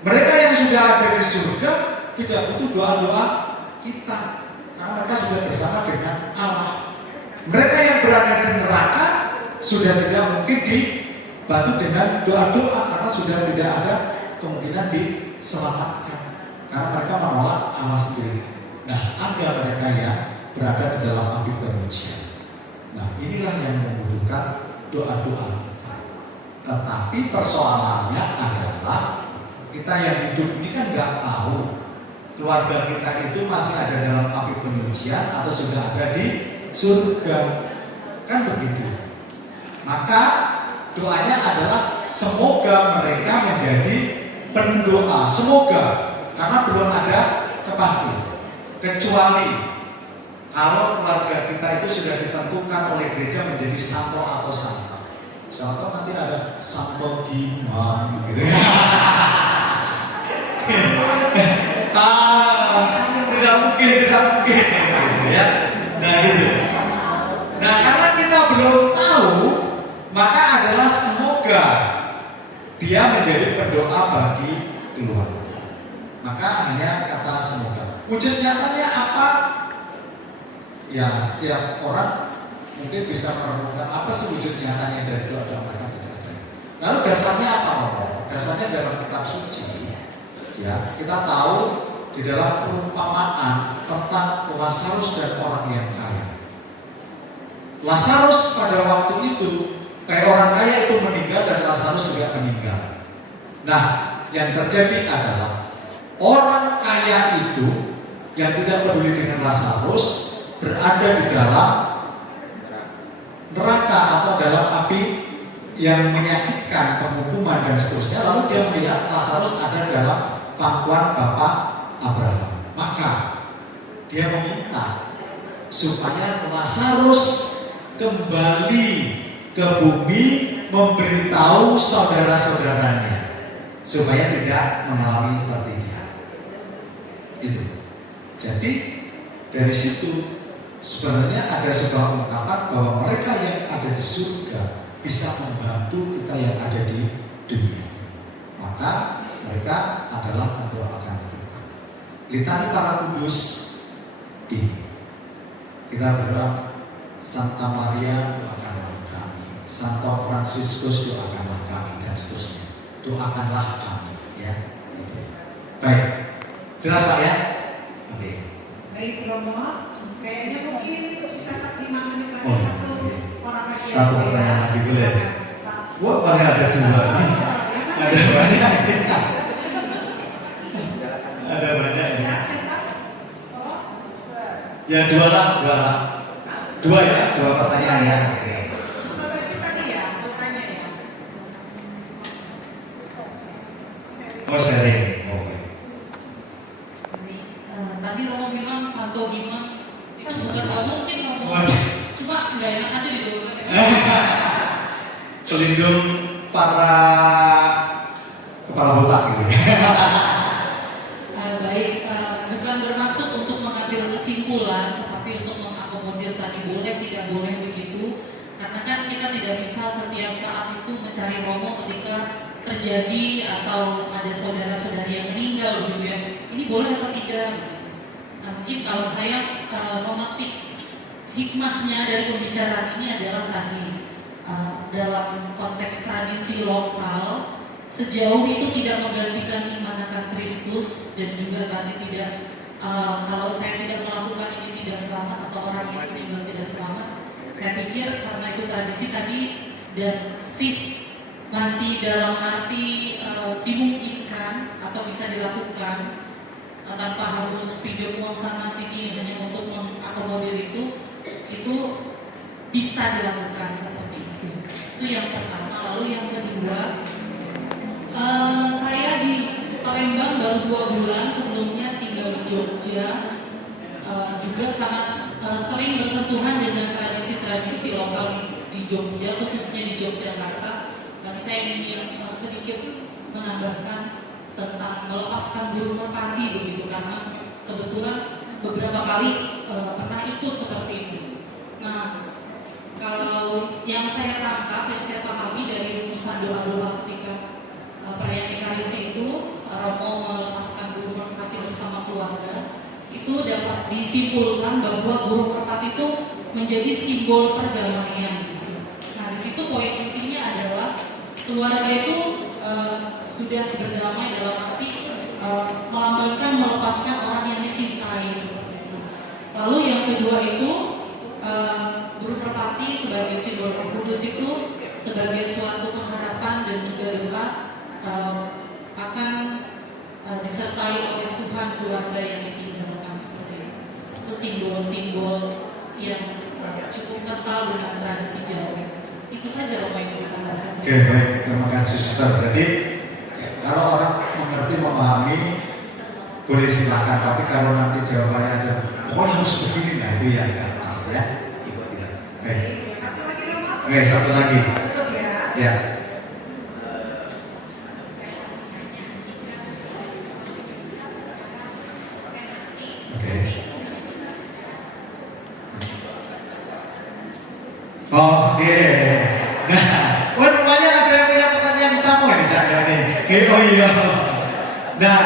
Mereka yang sudah ada di surga tidak butuh doa-doa kita, karena mereka sudah bersama dengan Allah. Mereka yang berada di neraka sudah tidak mungkin dibantu dengan doa-doa, karena sudah tidak ada kemungkinan diselamatkan, karena mereka menolak Allah sendiri. Nah, ada mereka yang berada di dalam api penyucian. Nah, inilah yang membutuhkan doa-doa kita. Tetapi persoalannya adalah kita yang hidup ini kan nggak tahu keluarga kita itu masih ada dalam api penyucian atau sudah ada di surga, kan begitu. Maka doanya adalah semoga mereka menjadi pendoa, semoga, karena belum ada kepastian. Kecuali kalau keluarga kita itu sudah ditentukan oleh gereja menjadi santo atau santa. Siapa nanti ada santo gimana gitu ya. Tidak mungkin gitu ya. Nah gitu. Nah karena kita belum tahu, maka adalah semoga dia menjadi pendoa bagi keluarga. Maka hanya kata semoga. Wujud nyatanya apa? Ya setiap orang mungkin bisa merenungkan apa sih wujud nyatanya dari doa-doa mereka tidak ada. Lalu dasarnya apa? Dasarnya dalam kitab suci. Ya, kita tahu di dalam perumpamaan tentang Lazarus dan orang yang kaya. Lazarus pada waktu itu, orang kaya itu meninggal dan Lazarus juga meninggal. Nah, yang terjadi adalah orang kaya itu yang tidak peduli dengan Lazarus berada di dalam neraka atau dalam api yang menyakitkan, penghukuman dan seterusnya. Lalu dia melihat Lazarus ada dalam pangkuan Bapak Abraham. Maka dia meminta supaya Lazarus kembali ke bumi memberitahu saudara-saudaranya supaya tidak mengalami seperti dia. Itu. Jadi dari situ sebenarnya ada sebuah ungkapan bahwa mereka yang ada di surga bisa membantu kita yang ada di dunia. Maka mereka adalah mendoakan kita. Litani para kudus ini kita berdoa, Santa Maria doakanlah kami, Santo Fransiskus doakanlah kami, dan seterusnya. Doakanlah kami, ya. Baik, jelas Pak ya? Oke. Baik Romo, kayaknya mungkin sisa 5 menit lagi Oh, satu iya. orang lagi. Satu ya, pertanyaan lagi boleh? Silakan, Pak. Wah, paling ada 2 nih. Ada banyak. Ada banyak Ya, ya. silakan. Oh, Ya 2 lah. 2 ya, 2 pertanyaan ya. oke. Sister Resi tadi ya, mau tanya ya. Oh sharing. Oke. Tadi Romo bilang Santo Bima itu bukan gak mungkin Romo, cuma nggak enak aja didoakan ya. Pelindung para kepala botak gitu ya. Baik, bukan bermaksud untuk mengambil kesimpulan, tetapi untuk mengakomodir tadi boleh tidak boleh begitu, karena kan kita tidak bisa setiap saat itu mencari Romo ketika terjadi atau ada saudara-saudari yang meninggal begitu ya. Ini boleh atau tidak? Nah, mungkin kalau saya memetik hikmahnya dari pembicaraan ini adalah tadi dalam konteks tradisi lokal sejauh itu tidak menggantikan iman akan Kristus dan juga tadi tidak kalau saya tidak melakukan ini tidak selamat atau orang yang meninggal tidak selamat, saya pikir karena itu tradisi tadi dan masih dalam arti dimungkinkan atau bisa dilakukan tanpa harus pinjam uang sana sini hanya untuk mengakomodir itu bisa dilakukan seperti itu. Itu yang pertama. Lalu yang kedua, saya di Palembang baru 2 bulan, sebelumnya tinggal di Jogja, juga sangat sering bersentuhan dengan tradisi-tradisi lokal di Jogja, khususnya di Yogyakarta. Dan saya ingin sedikit menambahkan tentang melepaskan burung merpati begitu, karena kebetulan beberapa kali pernah ikut seperti itu. Nah, kalau yang saya tangkap, yang saya pahami dari rumusan doa-doa ketika perayaan Ekaristi itu, Romo melepaskan burung merpati bersama keluarga, itu dapat disimpulkan bahwa burung merpati itu menjadi simbol perdamaian. Nah, di situ poin intinya adalah keluarga itu sudah berdamai dalam arti melambangkan melepaskan orang yang dicintai seperti itu. Lalu yang kedua itu burung merpati sebagai simbol Roh Kudus itu sebagai suatu pengharapan dan juga doa akan disertai oleh Tuhan keluarga yang ditinggalkan seperti itu. Itu simbol-simbol yang cukup kental dengan tradisi Jawa. Itu saja Romo yang ditambahkan. Oke, baik, terima kasih Suster. Jadi kalau orang mengerti, memahami, boleh silakan. Tapi kalau nanti jawabannya ada, harus begini, nah itu yang di atas ya. Baik. Satu lagi Romo. Oke, satu lagi. Tutup ya. Ya. Oke. Oh, iya. Nah, rupanya ada yang punya pertanyaan yang sama nih saya nih. Oh iya. Nah,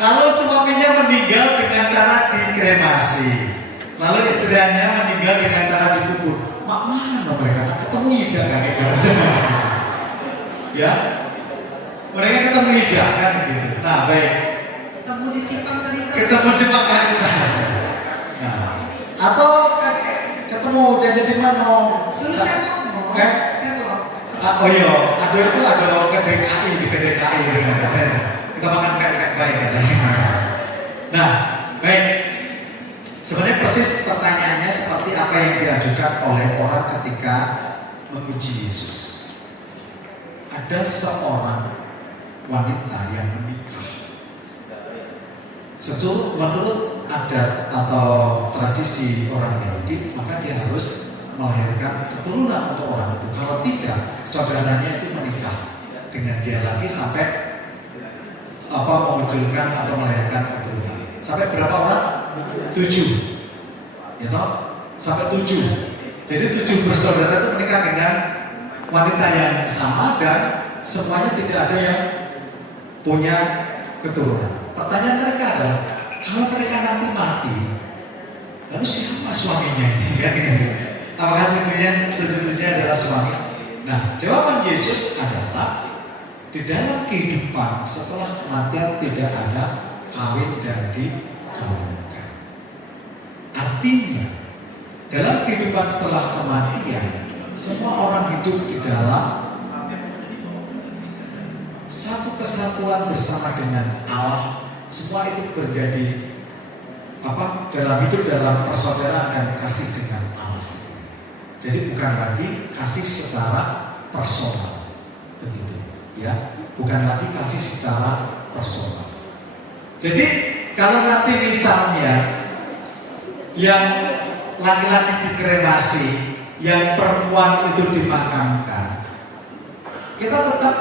kalau suaminya meninggal dengan cara dikremasi, lalu istrinya meninggal dengan cara dikubur, mana mereka ketemu tidak kayak gitu? Ya, mereka ketemu tidak kan gitu. Nah, baik. Ketemu di simpang cerita. Ketemu simpang karitas. Nah, atau ketemu jadi mana? Suruh saya ngomong. Saya ngomong. Oh iya, ada itu ada ke DKI di PDKI. Kita makan kayak baik katanya. Nah, baik. Sebenarnya persis pertanyaannya seperti apa yang diajukan oleh orang ketika menguji Yesus. Ada seorang wanita yang menikah. Menurut adat atau tradisi orang Yahudi, maka dia harus melahirkan keturunan untuk orang itu. Kalau tidak, saudaranya itu menikah dengan dia lagi sampai memunculkan atau melahirkan keturunan. Sampai berapa orang? 7. Ya toh? Sampai 7. Jadi 7 bersaudara itu menikah dengan wanita yang sama dan semuanya tidak ada yang punya keturunan. Pertanyaan mereka adalah, kalau mereka nanti mati, lalu siapa suaminya ini? Kan gitu. Apakah tujuannya adalah suami? Nah, jawaban Yesus adalah di dalam kehidupan setelah kematian tidak ada kawin dan dikawinkan. Artinya, dalam kehidupan setelah kematian, semua orang hidup di dalam satu kesatuan bersama dengan Allah. Semua itu terjadi dalam hidup dalam persaudaraan dan kasih dengan Allah sendiri. Jadi bukan lagi kasih secara personal, begitu, ya, bukan lagi kasih secara personal. Jadi kalau nanti misalnya yang laki-laki dikremasi, yang perempuan itu dimakamkan, kita tetap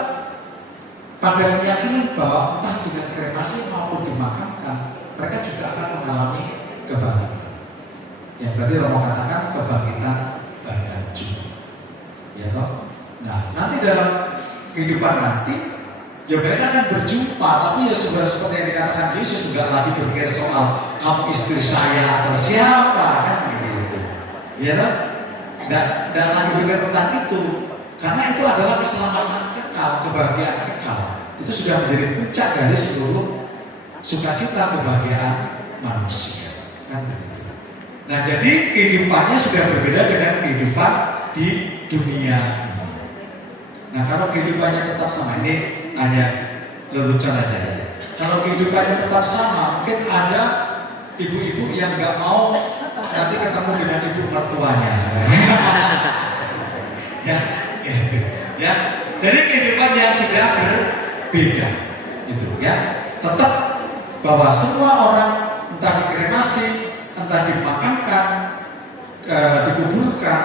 pada keyakinan bahwa entah dengan kremasi maupun dimakamkan, mereka juga akan mengalami kebangkitan. Yang tadi Romo katakan kebangkitan badan juga. Ya toh? Nah, nanti dalam kehidupan nanti, ya mereka akan berjumpa, tapi ya sudah seperti yang dikatakan Yesus, juga lagi berpikir soal kamu istri saya atau siapa kan begitu. Ya toh? Dan lagi berpikir tentang itu, karena itu adalah keselamatan kekal, kebahagiaan kekal. itu sudah menjadi puncak dari seluruh sukacita kebahagiaan manusia. Kan begitu. Nah, jadi kehidupannya sudah berbeda dengan kehidupan di dunia ini. Nah, kalau kehidupannya tetap sama, ini hanya lelucon aja ya. Kalau kehidupannya tetap sama, mungkin ada ibu-ibu yang nggak mau nanti ketemu dengan ibu mertuanya. Ya, gitu. Ya. Jadi kehidupan yang sudah berbeda, itu ya. Tetap bahwa semua orang entah dikremasi, entah dimakamkan, dikuburkan,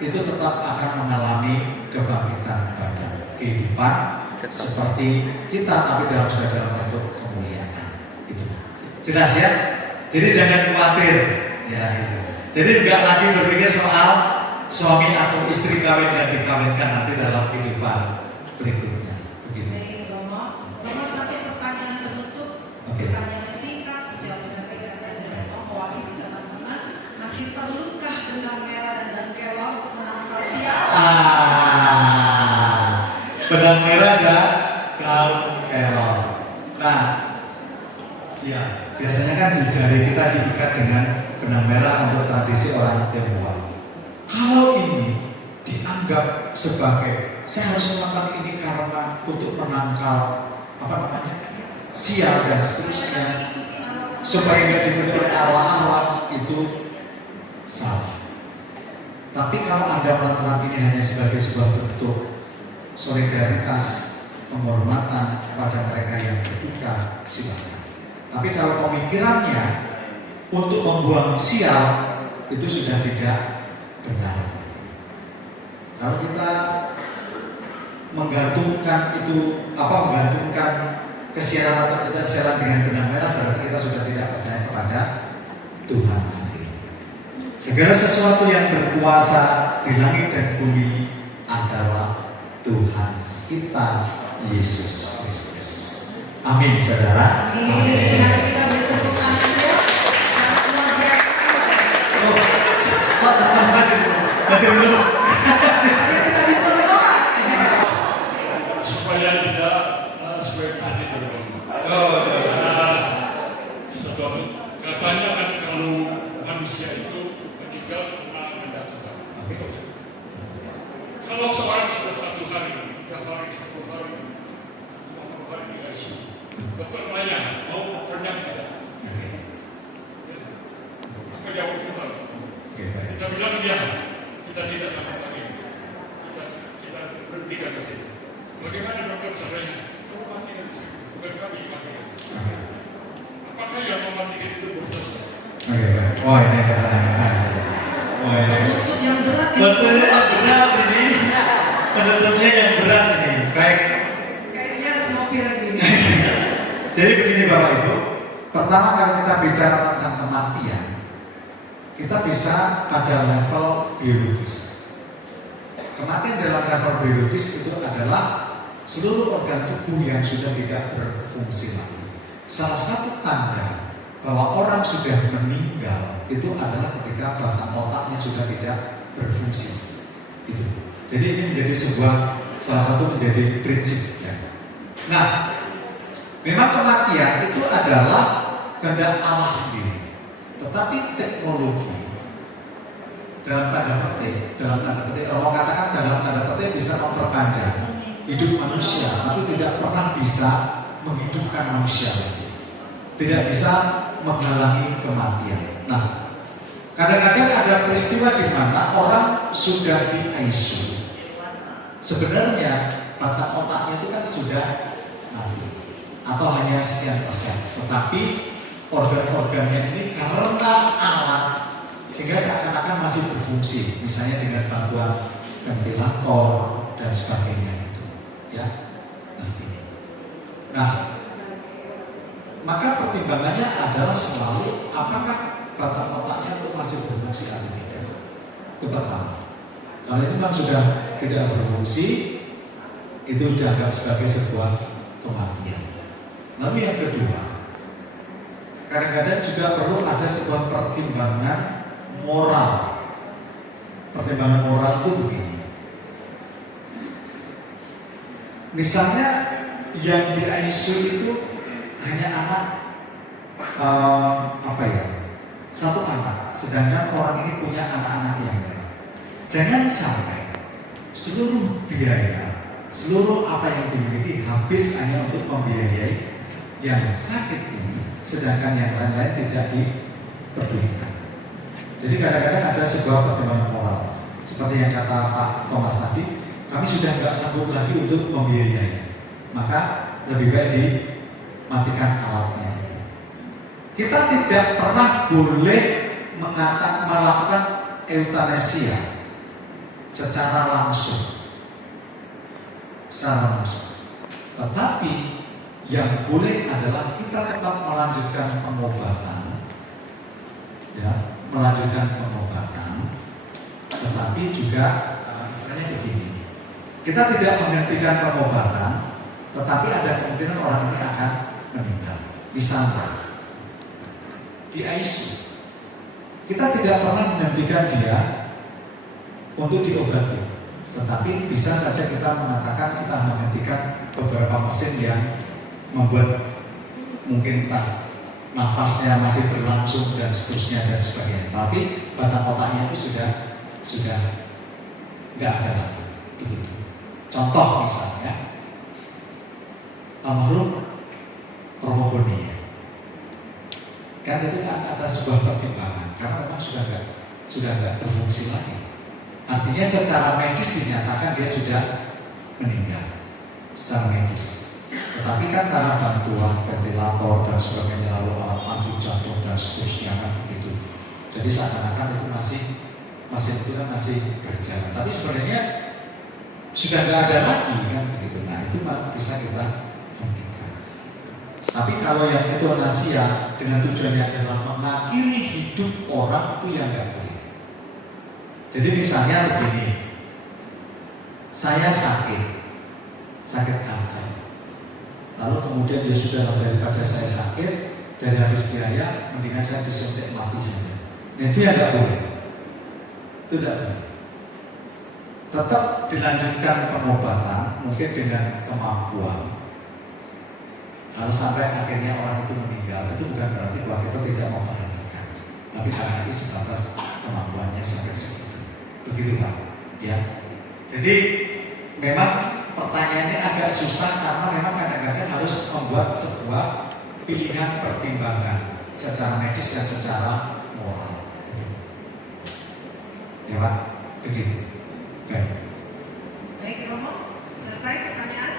itu tetap akan mengalami kebangkitan badan kehidupan seperti kita, tapi dalam bentuk kemuliaan. Itu jelas ya. Jadi jangan khawatir ya. Gitu. Jadi nggak lagi berpikir soal suami atau istri kawin dan dikawinkan nanti dalam kehidupan berikutnya. Begitu. Baik, Romo. Romo, satu pertanyaan penutup. Oke. Pertanyaan singkat, dijawab dengan singkat saja. Romo mewakili teman-teman. Masih perlukah benang merah dan kelor untuk menangkal sial? Benang merah dan daun kelor. Nah, ya biasanya kan di jari kita diikat dengan benang merah untuk tradisi orang Tionghoa. Kalau ini dianggap sebagai saya harus melakukan ini karena untuk menangkal sial dan seterusnya supaya nggak ditutup oleh arwah-arwah, itu salah. Tapi kalau Anda melakukan ini hanya sebagai sebuah bentuk solidaritas, penghormatan kepada mereka yang berduka, silakan. Tapi kalau pemikirannya untuk membuang sial, itu sudah tidak benar. Kalau kita menggantungkan kesialan atau kesialan dengan benang merah, berarti kita sudah tidak percaya kepada Tuhan sendiri. Segala sesuatu yang berkuasa di langit dan bumi adalah Tuhan kita, Yesus Kristus. Amin, saudara. Amin. Mari kita beri tepuk tangan ya. Sangat luar biasa. Masih belum. Ayo kita bisa menolak. Supaya tidak tadi terus. Katanya kan kalau manusia itu meninggal karena Tuhan. Kalau seorang sudah 1 hari, 3 hari, 10 hari, 50 hari di ICU, dokter tanya mau pernah tidak? Maka jawab Tuhan. Kita bilang dia, kita tidak sama lagi. Kita berhentikan di sini. Bagaimana dokter sebenarnya? Kamu matikan di sini, bukan kami matikan. Apakah yang mematikan itu berdosa? Wah, ini pertanyaan. Penutup yang berat ini. Betul, berat ini. Penutupnya yang berat ini. Baik. Kayaknya harus ngopi lagi. Jadi begini Bapak Ibu. Pertama, kalau kita bicara tentang kematian, kita bisa pada level biologis. Kematian dalam level biologis itu adalah seluruh organ tubuh yang sudah tidak berfungsi lagi. Salah satu tanda bahwa orang sudah meninggal itu adalah ketika batang otaknya sudah tidak berfungsi. Itu. Jadi ini menjadi salah satu menjadi prinsip. Ya. Nah, memang kematian itu adalah kehendak Allah sendiri. Tetapi teknologi dalam tanda petik, Allah katakan dalam tanda petik bisa memperpanjang hidup manusia, tapi tidak pernah bisa menghidupkan manusia lagi. Tidak bisa menghalangi kematian. Nah, kadang-kadang ada peristiwa di mana orang sudah di ICU. Sebenarnya batang otaknya itu kan sudah mati atau hanya sekian persen. Tetapi organ-organnya ini karena alat sehingga seakan-akan masih berfungsi, misalnya dengan bantuan ventilator dan sebagainya itu, ya. Nah, maka pertimbangannya adalah selalu apakah batang otaknya itu masih berfungsi atau tidak. Itu pertama. Kalau itu memang sudah tidak berfungsi, itu dianggap sebagai sebuah kematian. Lalu yang kedua, kadang-kadang juga perlu ada sebuah pertimbangan moral. Pertimbangan moral itu begini. Misalnya yang di ICU itu hanya anak satu anak, sedangkan orang ini punya anak-anak yang lain. Jangan sampai seluruh biaya, seluruh apa yang dimiliki habis hanya untuk membiayai yang sakit ini, sedangkan yang lain-lain tidak dipedulikan. Jadi kadang-kadang ada sebuah pertimbangan moral, seperti yang kata Pak Thomas tadi, kami sudah nggak sanggup lagi untuk membiayai, maka lebih baik dimatikan alatnya itu. Kita tidak pernah boleh melakukan eutanesia secara langsung, tetapi yang boleh adalah kita tetap melanjutkan pengobatan, ya, tetapi juga istilahnya begini, kita tidak menghentikan pengobatan, tetapi ada kemungkinan orang ini akan meninggal. Misalnya di ICU, kita tidak pernah menghentikan dia untuk diobati, tetapi bisa saja kita mengatakan kita menghentikan beberapa mesin yang membuat mungkin nafasnya masih berlangsung dan seterusnya dan sebagainya. Tapi batang otaknya itu sudah nggak ada lagi. Begitu. Contoh misalnya almarhum Romo Boni, kan itu ada sebuah pertimbangan karena memang sudah nggak berfungsi lagi. Artinya secara medis dinyatakan dia sudah meninggal secara medis. Tetapi kan karena bantuan ventilator dan sebagainya, lalu alat pancu jantung dan seterusnya kan begitu. Jadi seakan-akan itu masih berjalan. Tapi sebenarnya sudah nggak ada lagi kan begitu. Nah itu bisa kita hentikan. Tapi kalau yang eutanasia dengan tujuannya adalah mengakhiri hidup orang, itu yang nggak boleh. Jadi misalnya begini, saya sakit kanker, lalu kemudian ya sudah, daripada saya sakit dari habis biaya, mendingan saya disuntik mati saja. Nah itu yang nggak boleh, itu tidak boleh. Tetap dilanjutkan pengobatan mungkin dengan kemampuan. Kalau sampai akhirnya orang itu meninggal, itu bukan berarti bahwa kita tidak memperhatikan, tapi karena itu sebatas kemampuannya sampai segitu. Begitu Pak, ya. Jadi memang pertanyaannya agak susah karena memang kadang-kadang harus membuat sebuah pilihan pertimbangan secara medis dan secara moral. Ya Pak, begitu. Baik Romo, selesai pertanyaan?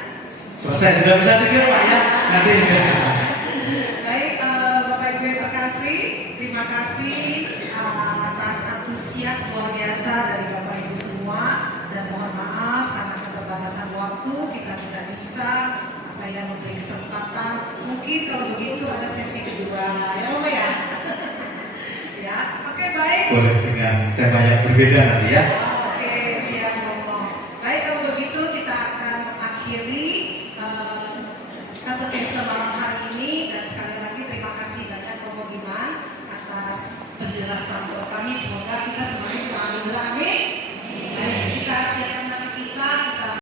Selesai, sudah bisa dikira Pak ya? Nanti. Baik, Bapak Ibu yang terkasih, terima kasih atas antusias luar biasa dari Bapak Ibu semua, dan mohon maaf karena keterbatasan waktu kita tidak bisa memberi kesempatan. Mungkin kalau begitu ada sesi kedua, ya Romo ya. Ya, oke baik. Boleh dengan tema yang berbeda nanti ya. Oke, siap Romo. Baik, kalau begitu kita akan mengakhiri katekese malam hari ini, dan sekali lagi terima kasih banyak Romo Giman atas penjelasan buat kami. Semoga kita semakin